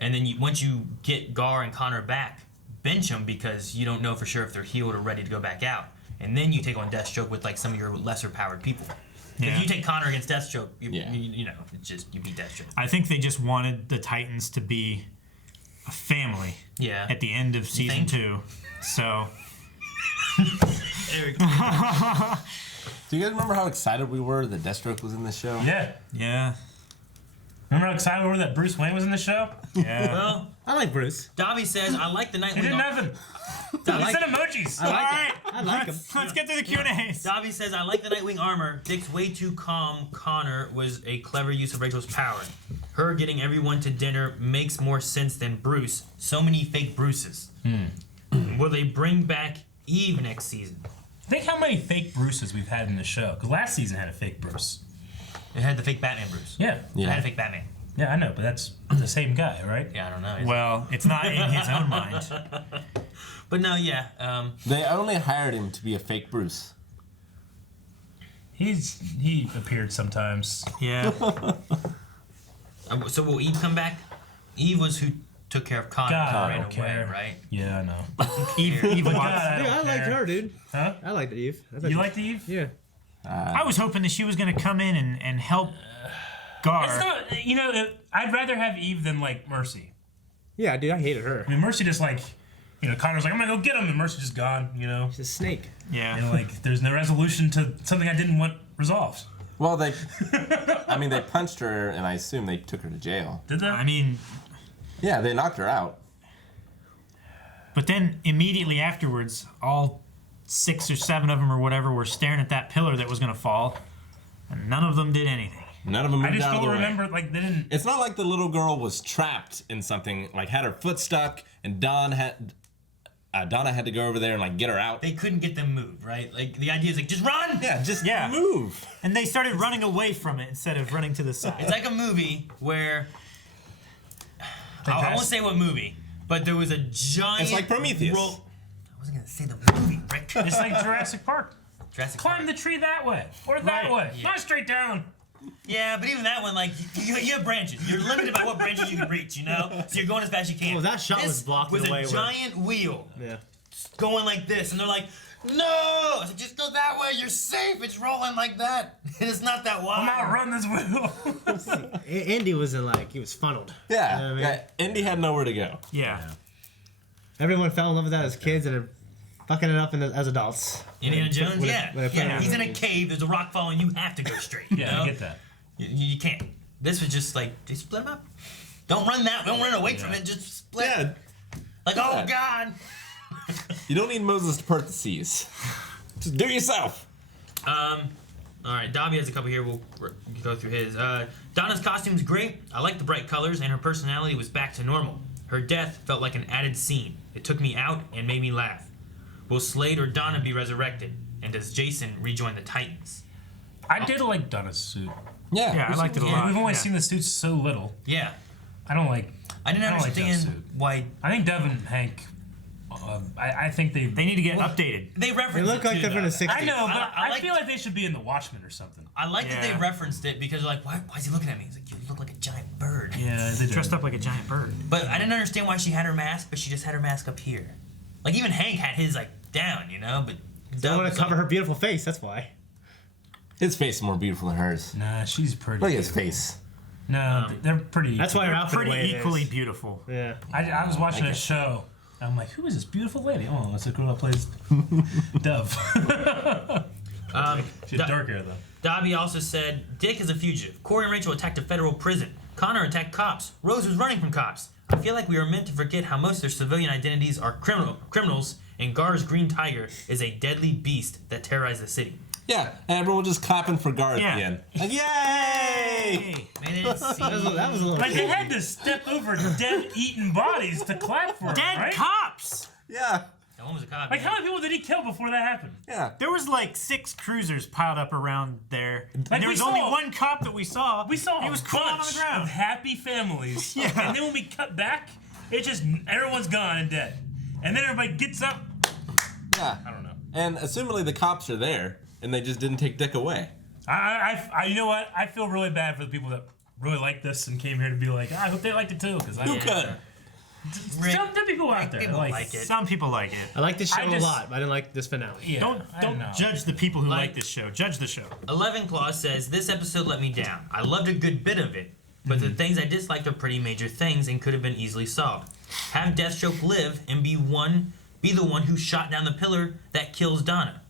and then once you get Gar and Connor back, bench them because you don't know for sure if they're healed or ready to go back out. And then you take on Deathstroke with like some of your lesser powered people. If you take Connor against Deathstroke, you it's just you beat Deathstroke. I think they just wanted the Titans to be a family. Yeah. At the end of season 2, so. Do you guys remember how excited we were that Deathstroke was in this show? Yeah. Yeah. Remember how excited we were that Bruce Wayne was in the show? Yeah. Well, I like Bruce. Davi says, I like the Nightwing. He did nothing. He said emojis. I like him. Let's get to the Q&As. Davi says, I like the Nightwing armor. Dick's way too calm. Connor was a clever use of Rachel's power. Her getting everyone to dinner makes more sense than Bruce. So many fake Bruces. Will they bring back Eve next season? Think how many fake Bruces we've had in the show. Because last season had a fake Bruce. It had the fake Batman Bruce. Yeah. It had a fake Batman. Yeah, I know, but that's the same guy, right? Yeah, I don't know. Well, it's not in his own mind. But no, yeah. They only hired him to be a fake Bruce. He appeared sometimes. Yeah. So will Eve come back? Eve was who took care of Connor. God, right I don't care. away, right? Yeah, I know. Eve God, I liked her, dude. Huh? I liked Eve. You liked Eve? Yeah. I was hoping that she was going to come in and help Gar. It's not, you know, I'd rather have Eve than, like, Mercy. Yeah, dude, I hated her. I mean, Mercy just, like, you know, Connor's like, I'm gonna go get him, and Mercy's just gone, you know? She's a snake. Yeah. And, like, there's no resolution to something I didn't want resolved. Well, they punched her, and I assume they took her to jail. Did they? I mean... Yeah, they knocked her out. But then, immediately afterwards, all 6 or 7 of them or whatever were staring at that pillar that was going to fall, and none of them did anything. None of them moved I just out of the don't way. remember, like, they didn't... It's not like the little girl was trapped in something, like had her foot stuck, and Donna had to go over there and like get her out. They couldn't get them moved, right? Like the idea is like just run. Yeah, just move. And they started running away from it instead of running to the side. It's like a movie where I won't say what movie, but there was a giant. It's like Prometheus. I wasn't gonna say the movie, Rick. It's like Jurassic Park. Climb the tree that way or that way, not straight down. Yeah, but even that one, like, you have branches. You're limited by what branches you can reach, you know? So you're going as fast as you can. Well, that shot was blocked with away a with- giant wheel. Yeah. Going like this, and they're like, no! I was like, just go that way, you're safe. It's rolling like that. It's not that wild. I'm outrun this wheel. Indy wasn't like, he was funneled. Yeah, You know what I mean? yeah. Indy had nowhere to go. Yeah. Everyone fell in love with that as kids and are fucking it up as adults. Indiana Jones, When it- yeah. when it Yeah, finally- he's in a cave, there's a rock falling, you have to go straight. You Yeah, know? I get that. You can't. This was just like, just split them up. Don't run away from it, just split. Yeah. Like, oh, God. You don't need Moses to part the seas. Just do it yourself. All right, Dobby has a couple here. We'll go through his. Donna's costume's great. I like the bright colors, and her personality was back to normal. Her death felt like an added scene. It took me out and made me laugh. Will Slade or Donna be resurrected? And does Jason rejoin the Titans? I did like Donna's suit. Yeah, I liked it a lot. We've only yeah. seen the suits so little. Yeah. I don't like. I didn't don't like that understand suit. why. I think Dev and Hank. I think they They need to get updated. They They referenced look it like too, they're from though. the 60s. I know, but I I, like- feel like they should be in the Watchmen or something. I like that they Yeah. referenced it because they're like, why is he looking at me? He's like, you look like a giant bird. Yeah, they Dressed up like a giant bird. But I didn't understand why she had her mask, but she just had her mask up here. Like, even Hank had his, like, down, you know? But They want to cover her beautiful face, that's why. His face is more beautiful than hers. Nah, she's pretty. Look at his face. No, they're pretty. That's why her outfit the Pretty way it equally is. beautiful. Yeah. I was watching a show. I'm like, who is this beautiful lady? Oh, it's a girl that plays Dove. She had dark hair though. Dobby also said, Dick is a fugitive. Corey and Rachel attacked a federal prison. Connor attacked cops. Rose was running from cops. I feel like we are meant to forget how most of their civilian identities are criminals, and Gar's Green Tiger is a deadly beast that terrorized the city. Yeah, and everyone just clapping for Gar at Yeah. the end. Like, yay! Man, they didn't see. That was a little Like they had to step over dead, eaten bodies to clap for Dead him, right? cops! Yeah, That one was a cop. Like how many people did he kill before that happened? yeah. There was like 6 cruisers piled up around there. And Like there we was only saw- one cop that we saw. We saw He a was crawling on bunch the ground. of happy families, Yeah. and then when we cut back, it just everyone's gone and dead, and then everybody gets up. Yeah. I don't know. And assumingly the cops are there, and they just didn't take Dick away. I you know what? I feel really bad for the people that really like this and came here to be like, I hope they liked it too, because I Who could? Some people out there people like, like it. Some people like it. I like this show I just- a lot, but I didn't like this finale. Yeah, Don't I don't know. judge the people who Like- like this show. Judge the show. 11 Claw says, this episode let me down. I loved a good bit of it, but the things I disliked are pretty major things and could have been easily solved. Have Deathstroke live and be the one who shot down the pillar that kills Donna.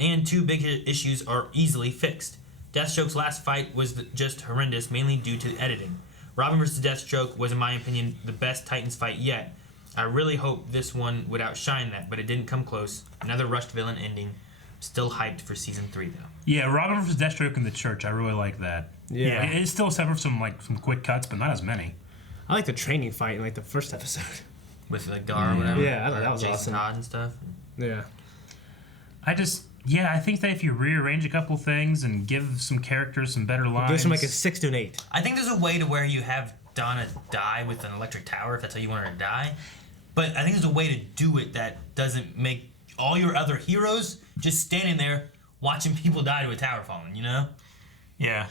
And 2 big issues are easily fixed. Deathstroke's last fight was just horrendous, mainly due to editing. Robin vs. Deathstroke was, in my opinion, the best Titans fight yet. I really hoped this one would outshine that, but it didn't come close. Another rushed villain ending. Still hyped for season 3 though. Yeah, Robin vs. Deathstroke in the church. I really like that. Yeah. It still suffers some quick cuts, but not as many. I like the training fight in like the first episode. With like Gar or whatever. Yeah, I thought that was Jason awesome. Todd and stuff. Yeah. I think that if you rearrange a couple things and give some characters some better lines. Gives him like a 6 to an 8. I think there's a way to where you have Donna die with an electric tower, if that's how you want her to die. But I think there's a way to do it that doesn't make all your other heroes just standing there watching people die to a tower falling, you know? Yeah.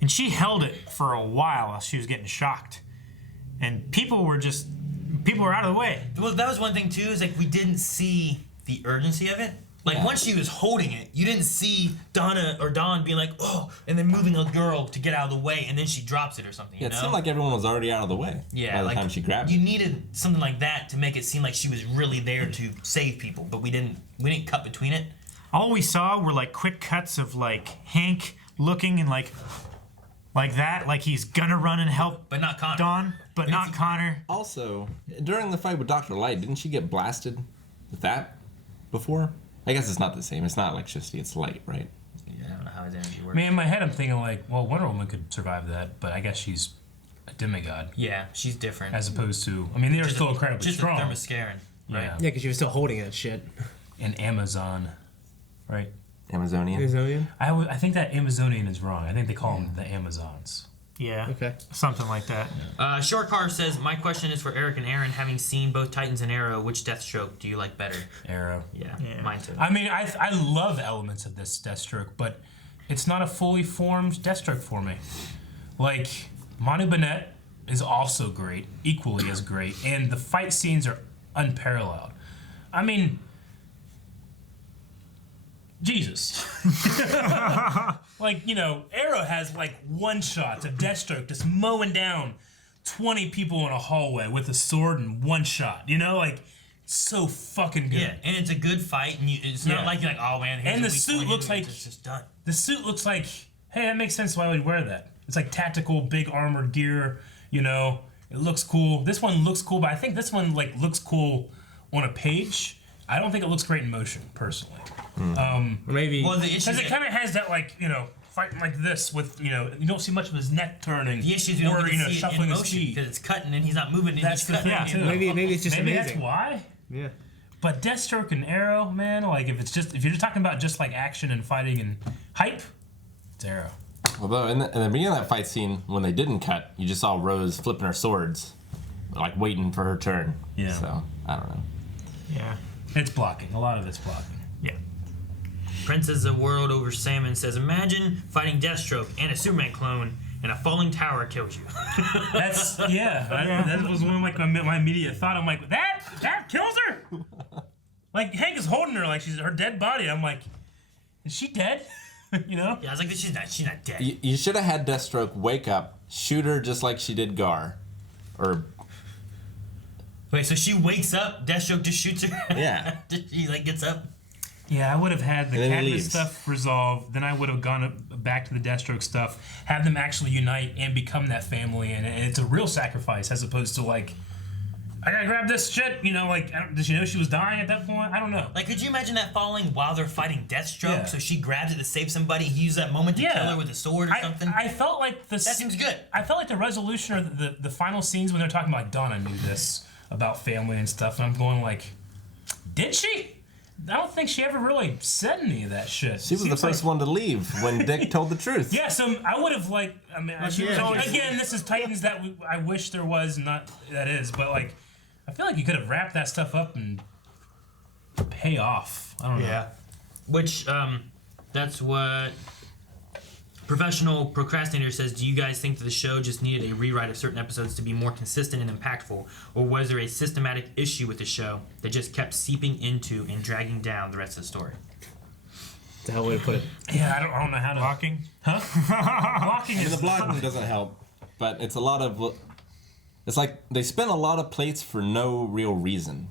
And she held it for a while she was getting shocked. And people were out of the way. Well, that was one thing too, is like we didn't see the urgency of it. Like, once she was holding it, you didn't see Donna or Dawn being like, oh, and then moving a girl to get out of the way, and then she drops it or something, Yeah, it seemed like everyone was already out of the way by the time she grabbed it. You needed something like that to make it seem like she was really there to save people, but we didn't cut between it. All we saw were, like, quick cuts of, like, Hank looking and, like that, like he's gonna run and help but not Connor. Dawn, but not Connor. Also, during the fight with Dr. Light, didn't she get blasted with that before? I guess it's not the same. It's not electricity, it's light, right? Yeah, I don't know how his energy works. Man, in my head I'm thinking like, well, Wonder Woman could survive that, but I guess she's a demigod. Yeah, she's different. As opposed to, I mean, they were still incredibly strong. Just a thermoscaran, right? Yeah, because she was still holding that shit. An Amazon, right? Amazonian? I think that Amazonian is wrong. I think they call them the Amazons. Yeah. Okay. Something like that. Short Car says, my question is for Eric and Aaron. Having seen both Titans and Arrow, which Deathstroke do you like better? Arrow. Yeah, mine too. I mean, I love elements of this Deathstroke, but it's not a fully formed Deathstroke for me. Like, Manu Bennett is also great, equally as great, and the fight scenes are unparalleled. I mean, Jesus. Like, you know, Arrow has like one shots of Deathstroke just mowing down 20 people in a hallway with a sword and one shot. You know, like, so fucking good. Yeah, and it's a good fight, and it's not like you're like, oh man. And the suit looks like it's just done. The suit looks like, hey, that makes sense why we'd wear that. It's like tactical, big armored gear. You know, it looks cool. This one looks cool, but I think this one like looks cool on a page. I don't think it looks great in motion, personally. Maybe. Well, the issue because it kind of has that like, you know, fighting like this with, you know, you don't see much of his neck turning. The issue is you don't or, get you to know, see it shuffling in his motion feet. because it's cutting and he's not moving. And That's he's the cutting. thing, too. Maybe it's just Maybe amazing. that's why. Yeah. But Deathstroke and Arrow, man, like if you're just talking about just like action and fighting and hype, it's Arrow. Although in the beginning of that fight scene, when they didn't cut, you just saw Rose flipping her swords, like waiting for her turn. Yeah. So I don't know. Yeah. It's blocking. A lot of it's blocking. Yeah. Princess of World Over Salmon says, imagine fighting Deathstroke and a Superman clone and a falling tower kills you. That's that was one of like my immediate thought. I'm like, that kills her. Like Hank is holding her like she's her dead body. I'm like, is she dead? You know? Yeah, I was like, she's not dead. You should have had Deathstroke wake up, shoot her just like she did Gar, or. Wait, so she wakes up, Deathstroke just shoots her? Yeah. She like gets up? Yeah, I would have had the And then he Cadmus leaves. stuff resolved. Then I would have gone back to the Deathstroke stuff, have them actually unite and become that family, and it's a real sacrifice as opposed to like, I gotta grab this shit. You know, like, did she know she was dying at that point? I don't know. Like, could you imagine that falling while they're fighting Deathstroke? Yeah. So she grabs it to save somebody. He used that moment to kill her with a sword or something. I felt like that seems good. I felt like the resolution or the final scenes when they're talking about like, Donna knew this about family and stuff, and I'm going like, did she? I don't think she ever really said any of that shit. She was the first one to leave when Dick told the truth. Yeah, so I would have like. I mean, again, this is Titans that I wish there was, not that is, but like, I feel like you could have wrapped that stuff up and pay off. I don't know. Yeah. Which, that's what Professional Procrastinator says. Do you guys think that the show just needed a rewrite of certain episodes to be more consistent and impactful? Or was there a systematic issue with the show that just kept seeping into and dragging down the rest of the story? That's the hell way to put it. Yeah, I don't know how to. Blocking? Huh? Blocking is. The blocking doesn't help, but it's a lot of. It's like they spend a lot of plates for no real reason.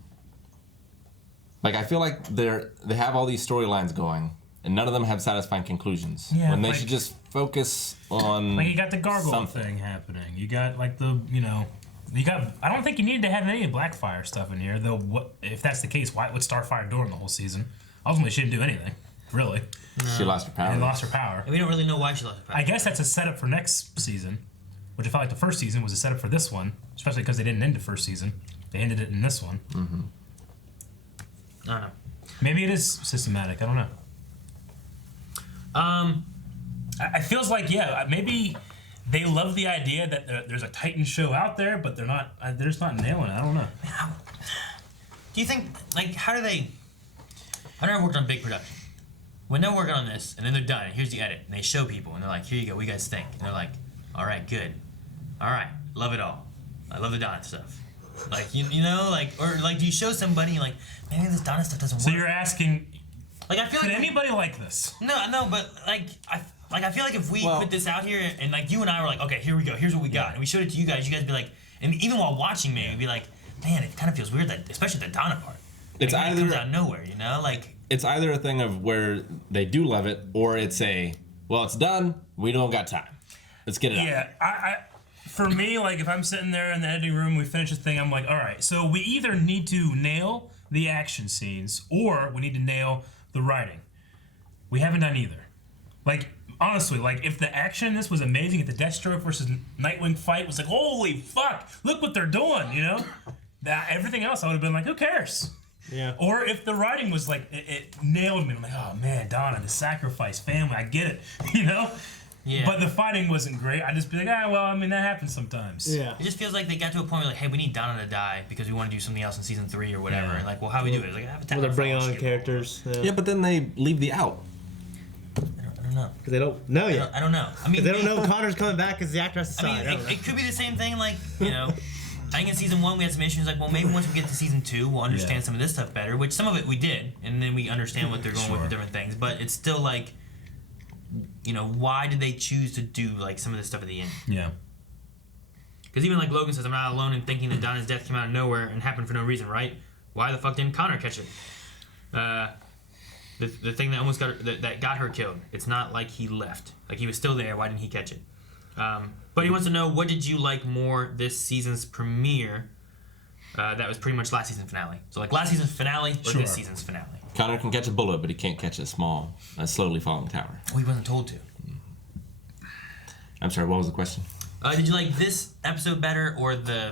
Like I feel like they have all these storylines going, and none of them have satisfying conclusions. Yeah, when they like- should just focus on. Like you got the gargoyle something. thing happening. You got like the you got. I don't think you needed to have any Blackfire stuff in here. Though, what if that's the case? Why would Starfire doing the whole season? Ultimately, she didn't do anything, really. She lost her power. And lost her power. And we don't really know why she lost her power. I guess that's a setup for next season, which I felt like the first season was a setup for this one, especially because they didn't end the first season. They ended it in this one. Mm-hmm. I don't know. Maybe it is systematic. I don't know. I feels like maybe they love the idea that there's a Titan show out there, but they're just not nailing it. I don't know. Do you think, like, how do they... I never worked on big production. When they're working on this, and then they're done, and here's the edit, and they show people, and they're like, here you go, what do you guys think? And they're like, all right, good. All right, love it all. I love the Donna stuff. Like, you know, like, or, like, do you show somebody, like, maybe this Donna stuff doesn't work? So you're asking... Like I feel Could like anybody like this? No, but I feel like if we put this out here and like you and I were like, okay, here we go, here's what we got, and we showed it to you guys be like, and even while watching me, you'd be like, man, it kind of feels weird that, especially the Donna part. It's like, either it comes out of nowhere, like it's either a thing of where they do love it, or it's well, it's done. We don't got time. Let's get it out. Yeah, for me, like if I'm sitting there in the editing room, we finish a thing, I'm like, all right, so we either need to nail the action scenes or we need to nail the writing. We haven't done either. Like, honestly, like if the action in this was amazing, if the Deathstroke versus Nightwing fight was like, holy fuck, look what they're doing, that everything else I would have been like, who cares? Yeah. Or if the writing was like, it nailed me. I'm like, oh man, Donna, the sacrifice, family, I get it, Yeah. But the fighting wasn't great. I'd just be like, that happens sometimes. Yeah. It just feels like they got to a point where like, hey, we need Donna to die because we want to do something else in season 3 or whatever. Yeah. And like, well, how do we do it? It's like, have a they're bringing on characters. Yeah, but then they leave the out. I don't know. Because they don't know yet. I don't know. I mean, they don't know Connor's coming back as the actor has to decide. I mean, it could be the same thing. Like, I think in season 1 we had some issues. Like, well, maybe once we get to season 2, we'll understand some of this stuff better. Which some of it we did, and then we understand what they're going with different things. But it's still like, why did they choose to do like some of this stuff at the end? Yeah. Because even like Logan says, I'm not alone in thinking that Donna's death came out of nowhere and happened for no reason, right? Why the fuck didn't Connor catch it? The thing that almost that got her killed. It's not like he left. Like he was still there. Why didn't he catch it? But he wants to know, what did you like more this season's premiere? That was pretty much last season's finale. So like last season's finale or this season's finale. Connor can catch a bullet, but he can't catch a slowly falling tower. Oh, he wasn't told to. I'm sorry, what was the question? Did you like this episode better or the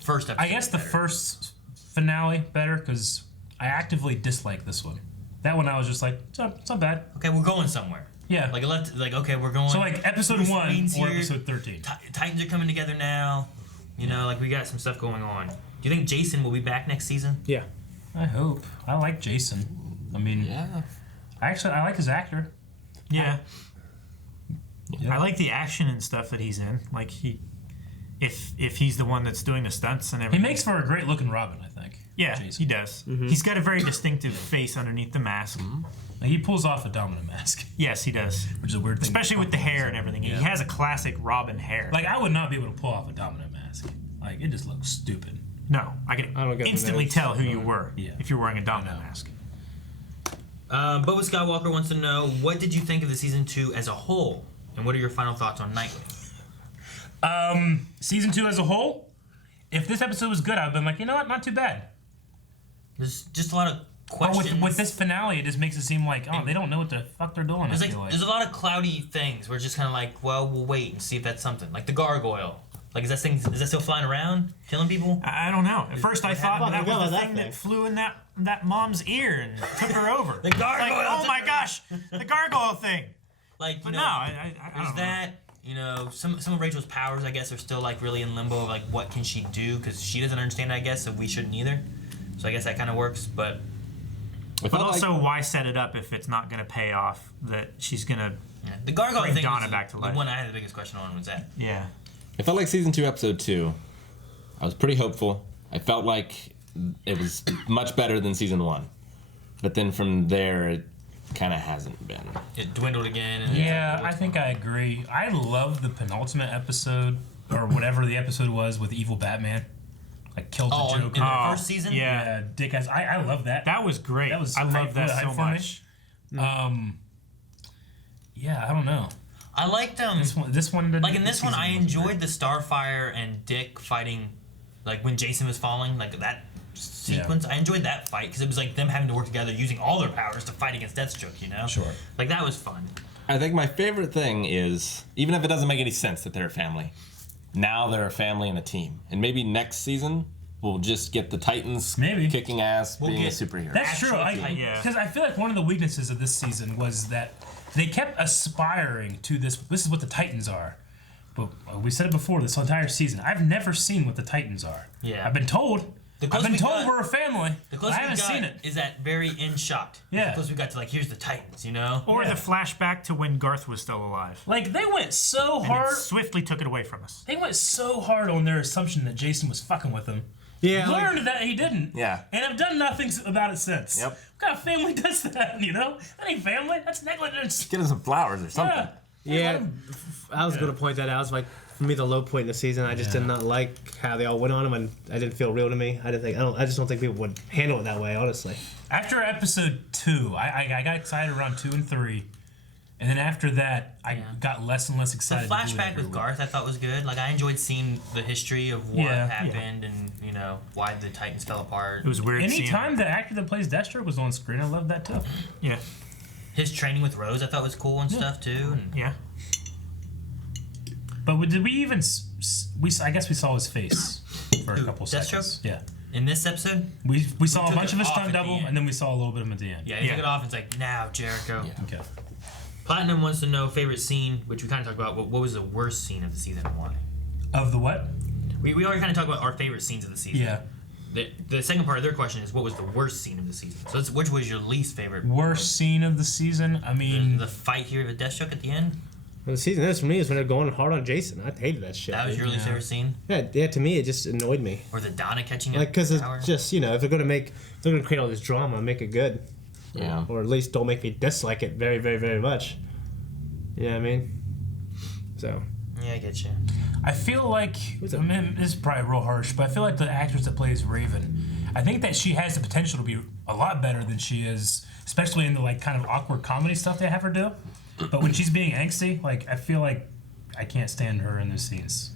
first episode? I guess the first finale better because I actively dislike this one. That one I was just like, it's not bad. Okay, we're going somewhere. Yeah. Like okay, we're going. So like episode 1 or here. episode 13. Titans are coming together now. Like we got some stuff going on. Do you think Jason will be back next season? Yeah. I hope. I like Jason. I mean, yeah. I like his actor. Yeah. I like the action and stuff that he's in. Like if he's the one that's doing the stunts and everything. He makes for a great looking Robin, I think. Yeah, Jason. he does. Mm-hmm. He's got a very distinctive face underneath the mask. Mm-hmm. Like he pulls off a Domino mask. Yes, he does. Which is a weird thing. Especially with the hair and everything. Yeah. He has a classic Robin hair. Like I would not be able to pull off a Domino mask. Like it just looks stupid. No, I can instantly tell who you were if you're wearing a Domino mask. Bubba Skywalker wants to know, what did you think of the season 2 as a whole, and what are your final thoughts on Nightwing? Season 2 as a whole, if this episode was good, I've been like, you know what, not too bad. There's just a lot of questions. With this finale, it just makes it seem like, they don't know what the fuck they're doing. There's a lot of cloudy things. We're just kind of like, well, we'll wait and see if that's something. Like the gargoyle. Like, is that still flying around, killing people? I don't know. At first, I thought that was the thing that flew in that mom's ear and took her over. The gargoyle. Like, oh my gosh, the gargoyle thing. Like, but no, I there's don't that. Some of Rachel's powers, I guess, are still like really in limbo of like what can she do, because she doesn't understand it, I guess, so we shouldn't either. So I guess that kind of works, but. But also, why set it up if it's not going to pay off that she's going to the gargoyle bring thing Donna back to life? The one I had the biggest question on was that. Yeah. I felt like season 2, episode 2. I was pretty hopeful. I felt like it was much better than season 1, but then from there, it kind of hasn't been. It dwindled again. And I think I agree. I love the penultimate episode or whatever the episode was with Evil Batman. Like killed the Joker. In the first season? Yeah, dick ass. I love that. That was great. I love that so much. Yeah, I don't know. I liked this one like in this one I enjoyed the Starfire and Dick fighting, like when Jason was falling, like that sequence. I enjoyed that fight because it was like them having to work together using all their powers to fight against Deathstroke, Sure. Like that was fun. I think my favorite thing is, even if it doesn't make any sense that they're a family, now they're a family and a team. And maybe next season we'll just get the Titans kicking ass, being a superhero. That's true. Because I feel like one of the weaknesses of this season was that they kept aspiring to this. This is what the Titans are. But we said it before, this entire season. I've never seen what the Titans are. Yeah. I've been told. We're a family. I haven't seen it. Is that very end shot? Yeah. The closest we got to here's the Titans, Or the flashback to when Garth was still alive. Like they went so hard. It swiftly took it away from us. They went so hard on their assumption that Jason was fucking with them. Yeah, learned that he didn't. Yeah. And have done nothing about it since. Yep. What kind of family does that, you know? That ain't family. That's negligence. Get him some flowers or something. Yeah. Yeah, I was going to point that out. It was like, for me, the low point in the season. I just did not like how they all went on him, and I didn't feel real to me. I just don't think people would handle it that way, honestly. After episode 2, I got excited around 2 and 3. And then after that, I got less and less The excited. flashback with Garth I thought was good. Like, I enjoyed seeing the history of what happened and, you know, why the Titans fell apart. It was weird. Anytime the actor that plays Deathstroke was on screen, I loved that too. Yeah. His training with Rose I thought was cool and stuff, too. And Yeah. But did we even... I guess we saw his face for a couple seconds. Deathstroke? Yeah. In this episode? We saw a took bunch it of his off stunt at the double, end. and then we saw a little bit of him at the end. Yeah, he took it off and it's like, now, Jericho. Yeah. Okay. Platinum wants to know favorite scene, which we kind of talked about. What was the worst scene of the season and why? Of the what? We already kind of talked about our favorite scenes of the season. Yeah. The second part of their question is, what was the worst scene of the season? So which was your least favorite? Worst scene of the season? I mean... The fight here with Deathstroke at the end? Well, the season is for me is when they're going hard on Jason. I hated that shit. That was your least favorite scene? Yeah, to me, it just annoyed me. Or the Donna catching Like, because it's power? just, you know, if they're going to create all this drama, make it good. Yeah. Or at least don't make me dislike it very, very, very much. You know what I mean? So. Yeah, I get you. I feel like, I mean, this is probably real harsh, but I feel like the actress that plays Raven, I think that she has the potential to be a lot better than she is, especially in the like kind of awkward comedy stuff they have her do. But when she's being angsty, like I feel like I can't stand her in those scenes.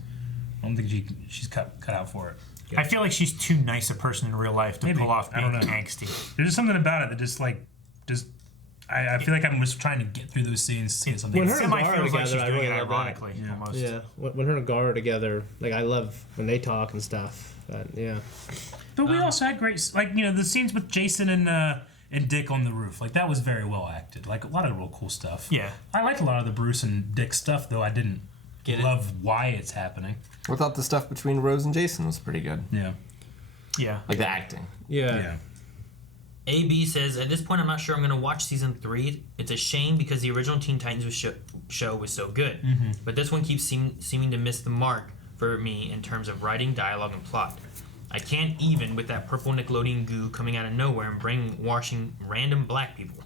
I don't think she's cut out for it. I feel like she's too nice a person in real life to pull off being angsty. There's just something about it that just I feel like I'm just trying to get through those scenes to get something. When her and Gar are feels like she's together, I doing really it love that. ironically, almost. Yeah, when her and Gar are together, like I love when they talk and stuff. But yeah. But we also had great, like, you know, the scenes with Jason and Dick on the roof. Like, that was very well acted. Like, a lot of real cool stuff. Yeah. I liked a lot of the Bruce and Dick stuff, though I didn't love why it's happening. I thought the stuff between Rose and Jason was pretty good. Yeah. Yeah. Like the acting. Yeah. AB says, at this point, I'm not sure I'm going to watch season 3. It's a shame because the original Teen Titans show was so good. Mm-hmm. But this one keeps seeming to miss the mark for me in terms of writing, dialogue, and plot. I can't even with that purple Nickelodeon goo coming out of nowhere and brainwashing random black people.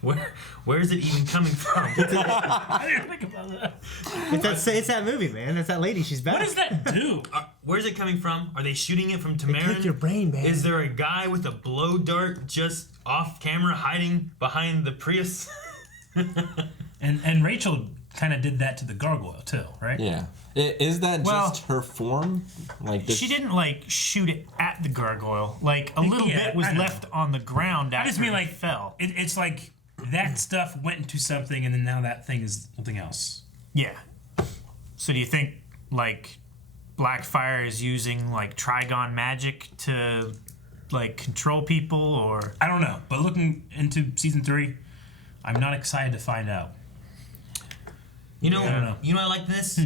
Where is it even coming from? I didn't think about that. It's that movie, man. That's that lady. She's back. What does that do? Where's it coming from? Are they shooting it from Tamarin? Take your brain, man. Is there a guy with a blow dart just off camera hiding behind the Prius? And Rachel kind of did that to the gargoyle too, right? Yeah. Is that Well, just her form? Like this? She didn't like shoot it at the gargoyle. Like a little bit was left on the ground after I just mean it like fell. It's like that stuff went into something, and then now that thing is something else. Yeah. So do you think like Blackfire is using like Trigon magic to like control people, or I don't know. But looking into season 3, I'm not excited to find out. You know, I don't know. You know, I like this.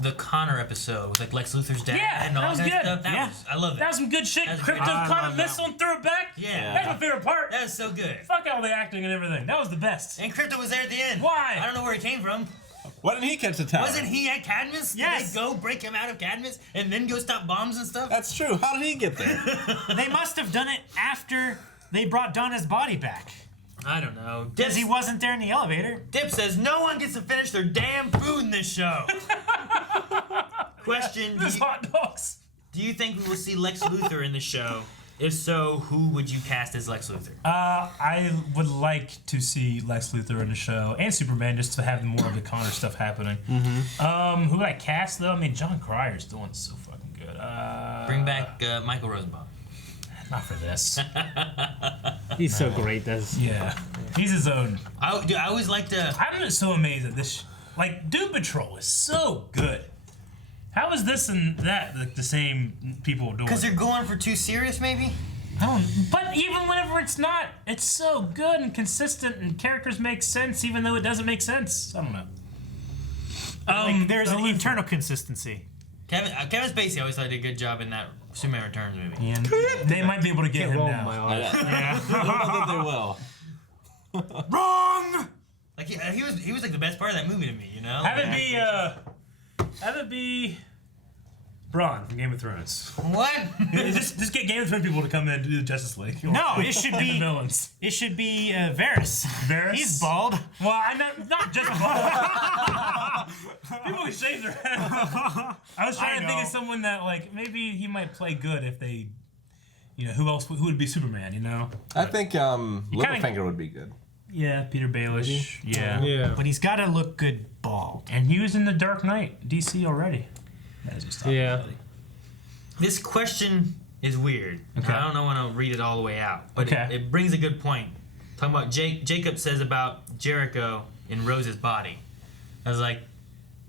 The Connor episode with like Lex Luthor's dad Yeah, and all that was that good. stuff. That was, I love that. That was some good shit. That's Crypto great. caught a missile and threw it back. Yeah. That's my favorite part. That was so good. Fuck all the acting and everything. That was the best. And Crypto was there at the end. Why? I don't know where he came from. Why didn't he catch the tower? Wasn't he at Cadmus? Yes. Did they go break him out of Cadmus and then go stop bombs and stuff? That's true. How did he get there? they must have done it after they brought Donna's body back. I don't know. Because he wasn't there in the elevator. Dip says no one gets to finish their damn food in this show. Question: There's hot dogs. Do you think we will see Lex Luthor in the show? If so, who would you cast as Lex Luthor? I would like to see Lex Luthor in the show and Superman just to have more of the Connor stuff happening. Mm-hmm. Who would I cast though? I mean, John Cryer's doing so fucking good. Bring back Michael Rosenbaum. Not for this. He's so great. Yeah, he's his own. I always like to. I'm just so amazed at this. Like, Doom Patrol is so good. How is this and that like the same people doing? Because they're going for too serious, maybe. But even whenever it's not, it's so good and consistent, and characters make sense, even though it doesn't make sense. I don't know. Like, there's an internal consistency. Kevin Spacey always thought he did a good job in that Superman Returns movie. And they might be able to get him now. I don't think they will. Wrong. Like he was like the best part of that movie to me, you know. Have it be Braun from Game of Thrones. What? just get Game of Thrones people to come in and do the Justice League. No, it should be villains. It should be Varys. Varys? He's bald. Well, I not just bald. People can shave their head. I was trying to think of someone that like maybe he might play good if they, who would be Superman? I think Littlefinger would be good. Yeah, Peter Baelish. Yeah. But he's got to look good bald. And he was in the Dark Knight DC already. That is just This question is weird. Okay. I don't know when I'll read it all the way out, but it brings a good point. Talking about Jacob says about Jericho in Rose's body. I was like,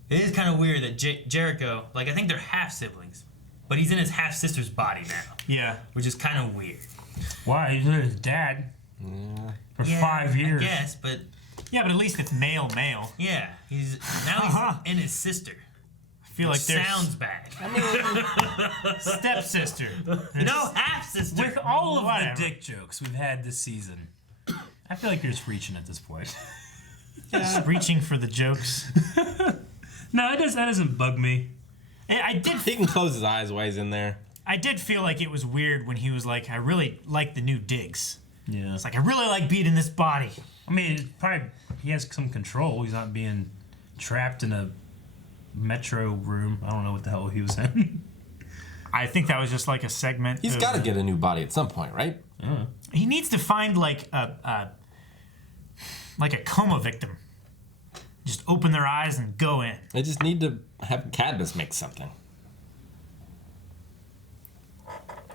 it is kind of weird that Jericho, like I think they're half siblings, but he's in his half sister's body now. Yeah. Which is kind of weird. Why? He's with his dad. For 5 years. I guess, but yeah, but at least it's male. Yeah, he's in his sister. I feel like there's sounds bad. Stepsister. No, half sister. With all of the dick jokes we've had this season, I feel like you're just reaching at this point. Just reaching for the jokes. No, that doesn't bug me. He can close his eyes while he's in there. I did feel like it was weird when he was like, I really like the new digs. Yeah. It's like, I really like beating this body. I mean, he has some control. He's not being trapped in a metro room. I don't know what the hell he was in. I think that was just like a segment. He's got to get a new body at some point, right? He needs to find like a coma victim. Just open their eyes and go in. They just need to have Cadmus make something.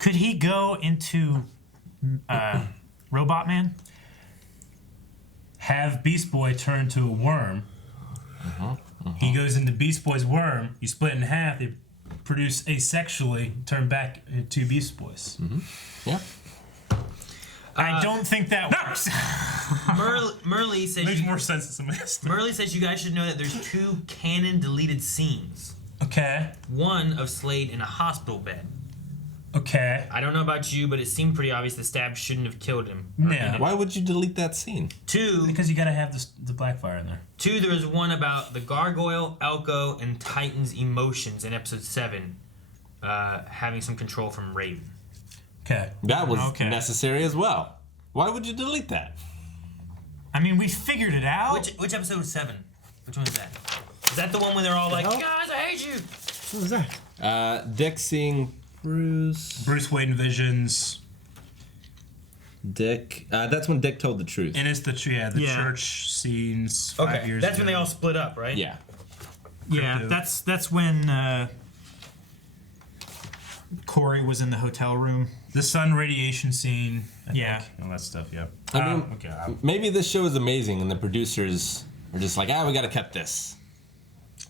Could he go into Robot Man? Have Beast Boy turn to a worm. He goes into Beast Boy's worm. You split it in half. They produce asexually, turn back to Beast Boys. Yeah. I don't think that works. Merle says makes more sense to somebody else. Merle says you guys should know that there's 2 canon deleted scenes. Okay. One of Slade in a hospital bed. Okay. I don't know about you, but it seemed pretty obvious the stab shouldn't have killed him. Yeah. Why would you delete that scene? 2. Because you gotta have the Blackfire in there. 2. There was one about the Gargoyle, Elko, and Titan's emotions in episode 7, having some control from Raven. Okay. That was necessary as well. Why would you delete that? I mean, we figured it out. Which episode was 7? Which one is that? Is that the one where they're all like, guys, I hate you? What was that? Dick seeing Bruce Wayne visions. Dick. That's when Dick told the truth. And it's the church scenes 5 years That's ago. when they all split up, right? Yeah. Yeah, that's when Corey was in the hotel room. The sun radiation scene. I Yeah. think, all that stuff, yeah. I mean, maybe this show is amazing and the producers are just like, we gotta cut this.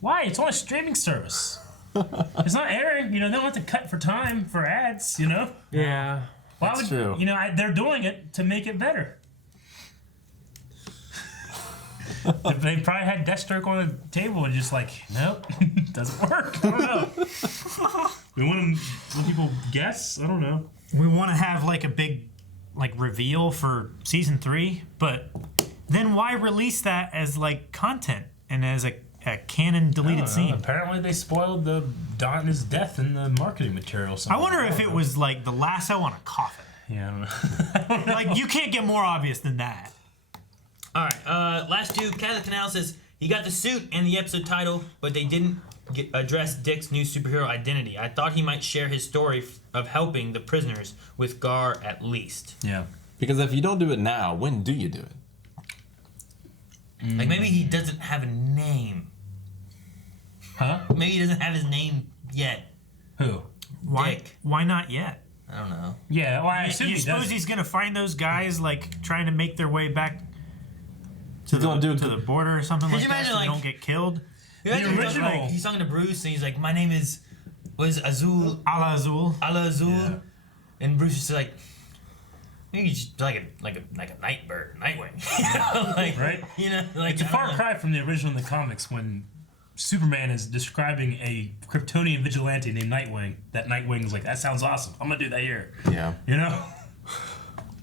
Why? It's on a streaming service. It's not airing. They don't have to cut for time for ads, Yeah. Why That's would true. they're doing it to make it better. They probably had Deathstroke on the table and just like, nope, doesn't work. I don't know. We want people guess. I don't know. We want to have like a big reveal for season 3, but then why release that as like content and as a canon deleted scene? Apparently they spoiled the Donna's death in the marketing material. I wonder if it was like the lasso on a coffin. Yeah, I don't know. Like, you can't get more obvious than that. All right. Last 2. Cat of the Canal says he got the suit and the episode title, but they didn't address Dick's new superhero identity. I thought he might share his story of helping the prisoners with Gar at least. Yeah. Because if you don't do it now, when do you do it? Like maybe he doesn't have a name. Huh? Maybe he doesn't have his name yet. Who? Dick. Why not yet? I don't know. Yeah, well, I assume you he suppose does. he's gonna find those guys like trying to make their way back to to the border or something Could like you that, imagine, so they like- don't get killed. The original- he's talking to Bruce and he's like, my name is Azul. Ala Azul. Ala Azul. Yeah. And Bruce is like, maybe just like a night bird, Nightwing. Like, Right? Like It's a I far don't know. cry from the original in the comics when Superman is describing a Kryptonian vigilante named Nightwing. That Nightwing is like, that sounds awesome. I'm gonna do that here. Yeah.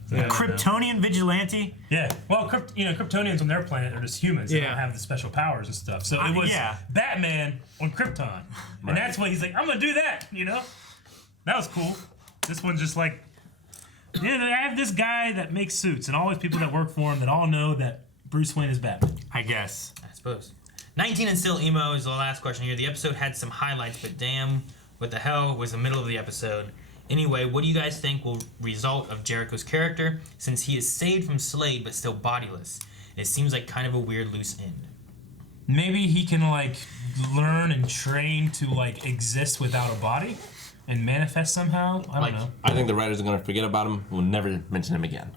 So Kryptonian vigilante. Yeah. Well, Kryptonians on their planet are just humans. They don't have the special powers and stuff. So it was Batman on Krypton, and that's why he's like, I'm gonna do that. That was cool. This one's just like, I have this guy that makes suits, and all these people that work for him that all know that Bruce Wayne is Batman. I guess. I suppose. 19 and still emo is the last question here. The episode had some highlights, but damn, what the hell was the middle of the episode? Anyway, what do you guys think will result of Jericho's character since he is saved from Slade but still bodiless? It seems like kind of a weird loose end. Maybe he can learn and train to exist without a body and manifest somehow. I don't know. I think the writers are gonna forget about him. We'll never mention him again.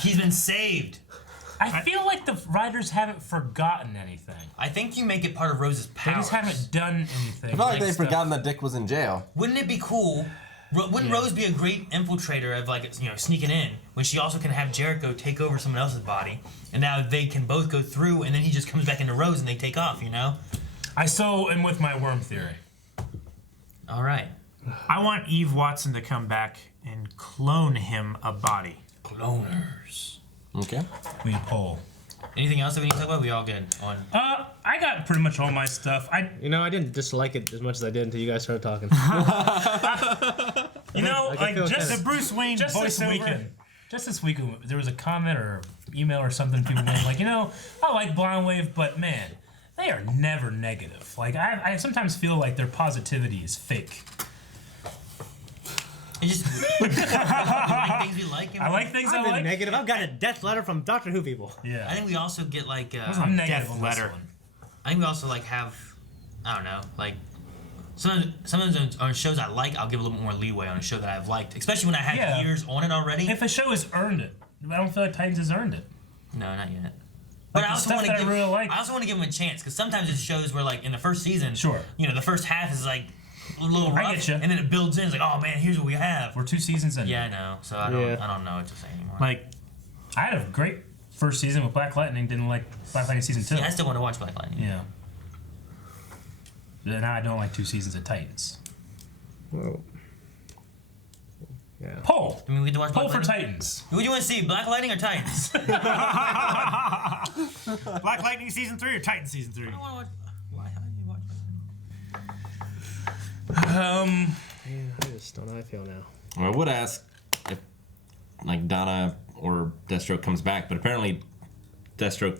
He's been saved. I feel like the writers haven't forgotten anything. I think you make it part of Rose's powers. They just haven't done anything. I feel like they've forgotten that Dick was in jail. Wouldn't it be cool? Wouldn't Rose be a great infiltrator of sneaking in when she also can have Jericho take over someone else's body, and now they can both go through, and then he just comes back into Rose and they take off. I so am with my worm theory. All right. I want Eve Watson to come back and clone him a body. Cloners. Okay. We poll. Anything else that we need to talk about? We all good on? I got pretty much all my stuff. I didn't dislike it as much as I did until you guys started talking. Just the Bruce Wayne voiceover. Just this weekend, there was a comment or email or something. People being like, I like Blind Wave, but man, they are never negative. I sometimes feel like their positivity is fake. Just like things we like. I like things I like. Negative. I've got a death letter from Doctor Who people. Yeah. I think we also get a death letter. I think we also have, I don't know, some of those shows I like. I'll give a little bit more leeway on a show that I've liked, especially when I had years on it already. If a show has earned it, I don't feel like Titans has earned it. No, not yet. But I also want to give. I also want to give them a chance because sometimes it's shows where in the first season, the first half is a little rough, and then it builds in. It's oh man, here's what we have. We're 2 seasons in. Yeah, I know. So I don't know what to say anymore. I had a great first season with Black Lightning. Didn't like Black Lightning season 2. Yeah, I still want to watch Black Lightning. Yeah. Now I don't like 2 seasons of Titans. Whoa. Yeah. Poll. I mean, we get to watch Poll Black for Lightning? Titans. Who do you want to see, Black Lightning or Titans? Black Lightning season 3 or Titan season 3? I don't want to watch. Why? How do you watch I just don't know how I feel now. Well, I would ask if Donna or Deathstroke comes back, but apparently Deathstroke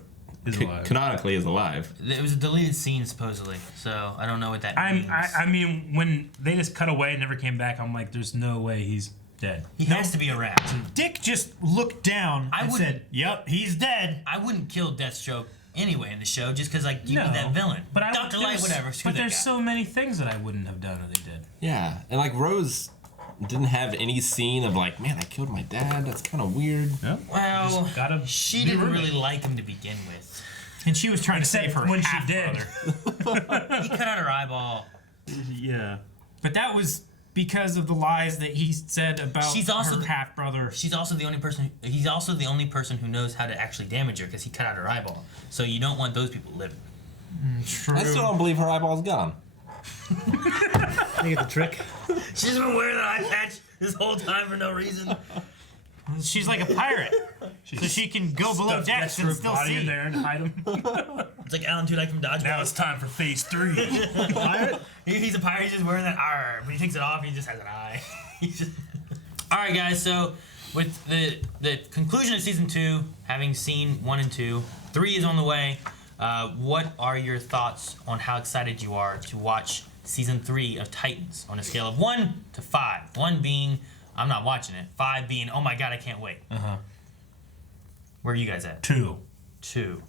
canonically is alive. It was a deleted scene supposedly, so I don't know what that means. I mean, when they just cut away and never came back, I'm like, there's no way he's dead. He has to be around. Dick just looked down and said, "Yep, he's dead." I wouldn't kill Deathstroke anyway in the show just because give me that villain. But Dr. Light, whatever. But there's so many things that I wouldn't have done if they did. Yeah, and Rose didn't have any scene of man, I killed my dad. That's kind of weird. Yeah. Well, she didn't really like him to begin with, and she was trying to save her when half she did. He cut out her eyeball. Yeah, but that was because of the lies that he said about her half brother. She's also the only person. He's also the only person who knows how to actually damage her because he cut out her eyeball. So you don't want those people living. True. I still don't believe her eyeball's gone. You get the trick. She's been wearing an eye patch this whole time for no reason. She's like a pirate, so she can go below decks and still see. In there and hide him. It's like Alan Tudyk from Dodgeball. Now it's time for phase 3. Pirate? He's a pirate. He's just wearing that R. When he takes it off, he just has an eye. All right, guys. So with the conclusion of season 2, having seen 1 and 2, 3 is on the way. What are your thoughts on how excited you are to watch season 3 of Titans on a scale of 1 to 5? 1 being I'm not watching it. 5 being oh my god, I can't wait. Where are you guys at? 2. 2.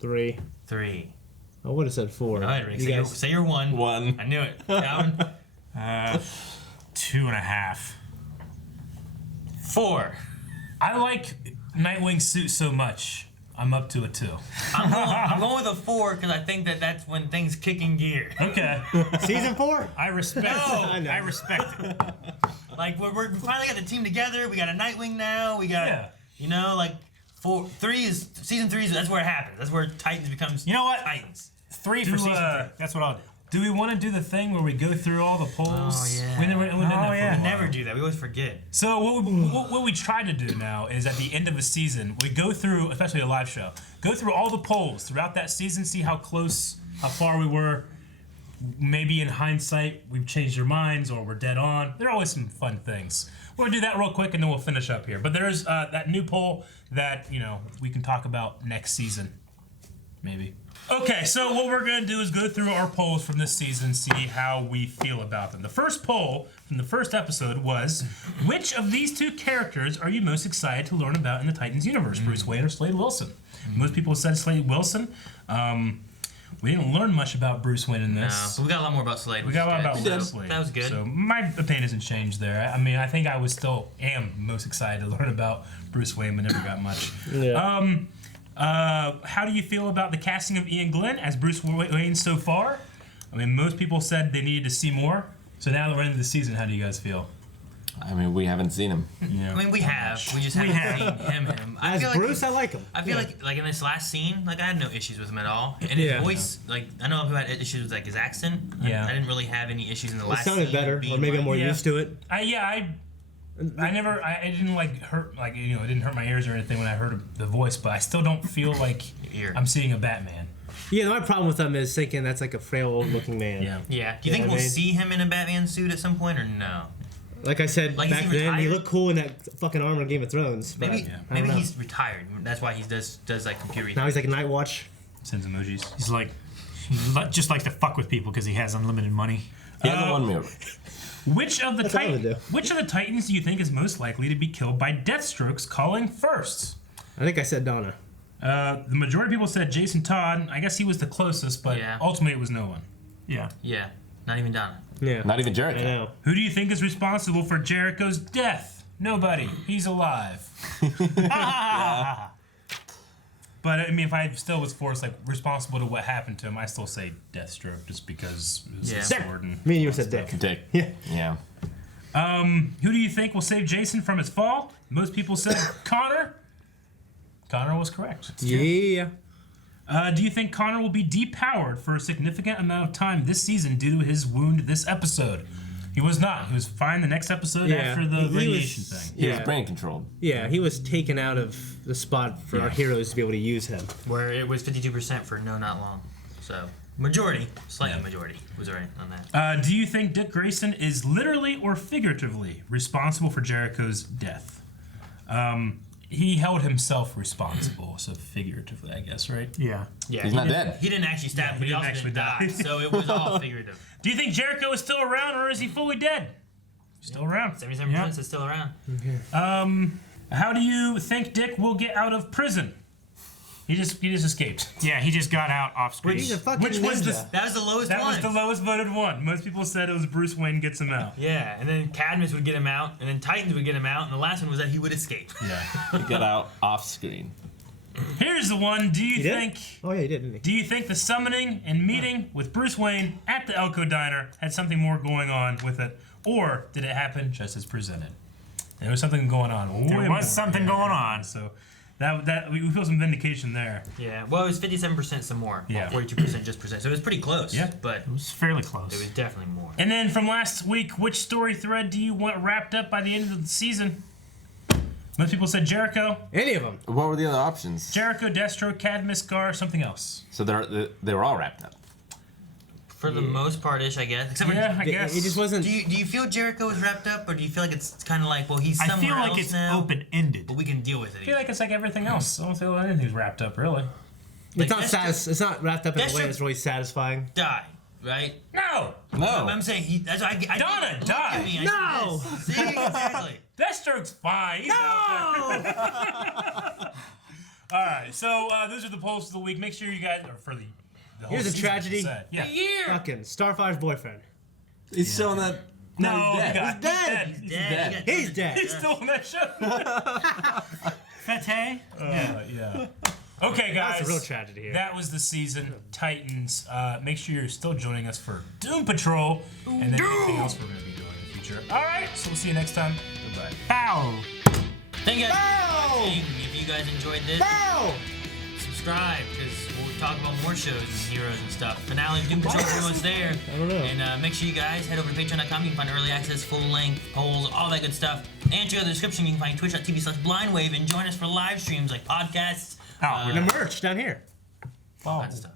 3. 3. I would have said 4. Go ahead, Rick. Say you're 1. 1. I knew it. Calvin? 2.5. 4. I like Nightwing's suit so much. I'm up to a 2. I'm going with a 4 because I think that's when things kick in gear. Okay. Season 4? I respect it. I respect it. We finally got the team together. We got a Nightwing now. We got, 3 is season 3 is that's where it happens. That's where Titans becomes. You know what? Titans. 3 for season 3. That's what I'll do. Do we want to do the thing where we go through all the polls? Oh, yeah. We never do that. We always forget. So what we try to do now is at the end of a season, we go through, especially a live show, go through all the polls throughout that season, see how far we were. Maybe in hindsight, we've changed our minds or we're dead on. There are always some fun things. We'll do that real quick and then we'll finish up here. But there's that new poll that, we can talk about next season. Maybe. Okay, so what we're going to do is go through our polls from this season, see how we feel about them. The first poll from the first episode was, which of these two characters are you most excited to learn about in the Titans universe, Bruce Wayne or Slade Wilson? Most people said Slade Wilson. We didn't learn much about Bruce Wayne in this. No, but we got a lot more about Slade. We got a lot about Slade. That was good. So my opinion hasn't changed there. I mean, I think I am most excited to learn about Bruce Wayne, but never got much. Yeah. How do you feel about the casting of Ian Glenn as Bruce Wayne so far? I mean, most people said they needed to see more. So now that we're into the season, how do you guys feel? I mean, we haven't seen him. Yeah. I mean, we have. We just haven't seen him. As Bruce, I like him. I feel like in this last scene, I had no issues with him at all. And his voice, I know who had issues with his accent. Yeah. I didn't really have any issues in the last scene. It sounded better, or maybe I'm more used to it. I didn't hurt it didn't hurt my ears or anything when I heard the voice, but I still don't feel like I'm seeing a Batman. Yeah, my problem with him is thinking that's like a frail old-looking man. Yeah. Yeah. Do you think we'll see him in a Batman suit at some point or no? Like I said back then, he looked cool in that fucking armor in Game of Thrones. Maybe he's retired. That's why he does like computer. Now he's like a Night Watch. Sends emojis. He's like, just likes to fuck with people because he has unlimited money. He has one mirror. Which of the Titans do you think is most likely to be killed by Deathstroke's calling first? I think I said Donna. The majority of people said Jason Todd. I guess he was the closest, but ultimately it was no one. Yeah. Yeah. Not even Donna. Yeah. Not even Jericho. I know. Who do you think is responsible for Jericho's death? Nobody. He's alive. But I mean, if I still was forced responsible to what happened to him, I still say Deathstroke just because it was his sword. And me and you said Dick. Dick. Yeah. Who do you think will save Jason from his fall? Most people said Connor. Connor was correct. Yeah. Do you think Connor will be depowered for a significant amount of time this season due to his wound this episode? He was not. He was fine the next episode after the radiation thing. He was brain controlled. Yeah, he was taken out of the spot for our heroes to be able to use him. Where it was 52% for no, not long. So, slight majority was right on that. Do you think Dick Grayson is literally or figuratively responsible for Jericho's death? He held himself responsible, so figuratively, I guess, right? Yeah. He's not dead. He didn't actually stab him, but he also didn't die. So it was all figurative. Do you think Jericho is still around, or is he fully dead? Still around. 77% is still around. Okay. How do you think Dick will get out of prison? He just escaped. Yeah, he just got out off screen. He's a fucking Which was that was the lowest one. That was the lowest voted one. Most people said it was Bruce Wayne gets him out. Yeah, and then Cadmus would get him out, and then Titans would get him out, and the last one was that he would escape. Yeah. He got out off screen. Here's the one. Do you think? Oh yeah, he did, didn't he? Do you think the summoning and meeting with Bruce Wayne at the Elko Diner had something more going on with it, or did it happen just as presented? There was something going on. There was something going on. So that we feel some vindication there. Yeah. Well, it was 57% some more. Yeah. 42% just percent. So it was pretty close. Yeah. But it was fairly close. It was definitely more. And then from last week, which story thread do you want wrapped up by the end of the season? Most people said Jericho. Any of them. What were the other options? Jericho, Destro, Cadmus, Gar, something else. So they were all wrapped up. For the most part-ish, I guess. Except I guess. It just wasn't. Do you feel Jericho is wrapped up, or do you feel like it's kind of like, well, he's somewhere else now? I feel like it's open-ended. But we can deal with it. I feel like it's like everything else. I don't feel like anything's wrapped up, really. It's not it's not wrapped up in a way that's really satisfying. Die, right? No. I'm saying that's why I Donna, die. No. See, exactly. Deathstroke's fine. He's out there. All right, so those are the polls of the week. Make sure you guys, or for the whole Here's a season, tragedy. Yeah. Fucking Starfire's boyfriend. He's showing that. No, he's dead. God, He's dead. He's dead. He's still on that show. Fete? Yeah. Okay, guys. That's a real tragedy here. That was the season. Titans. Make sure you're still joining us for Doom Patrol and then anything else we're going to be doing in the future. All right, so we'll see you next time. Goodbye. Bow! Thank you guys for watching. If you guys enjoyed this, subscribe, because talk about more shows and heroes and stuff. Finale of Doom Patrol is almost there. I don't know. And make sure you guys head over to patreon.com. You can find early access, full length, polls, all that good stuff. And check out the description. You can find twitch.tv/blindwave and join us for live streams like podcasts. The merch down here. All that stuff.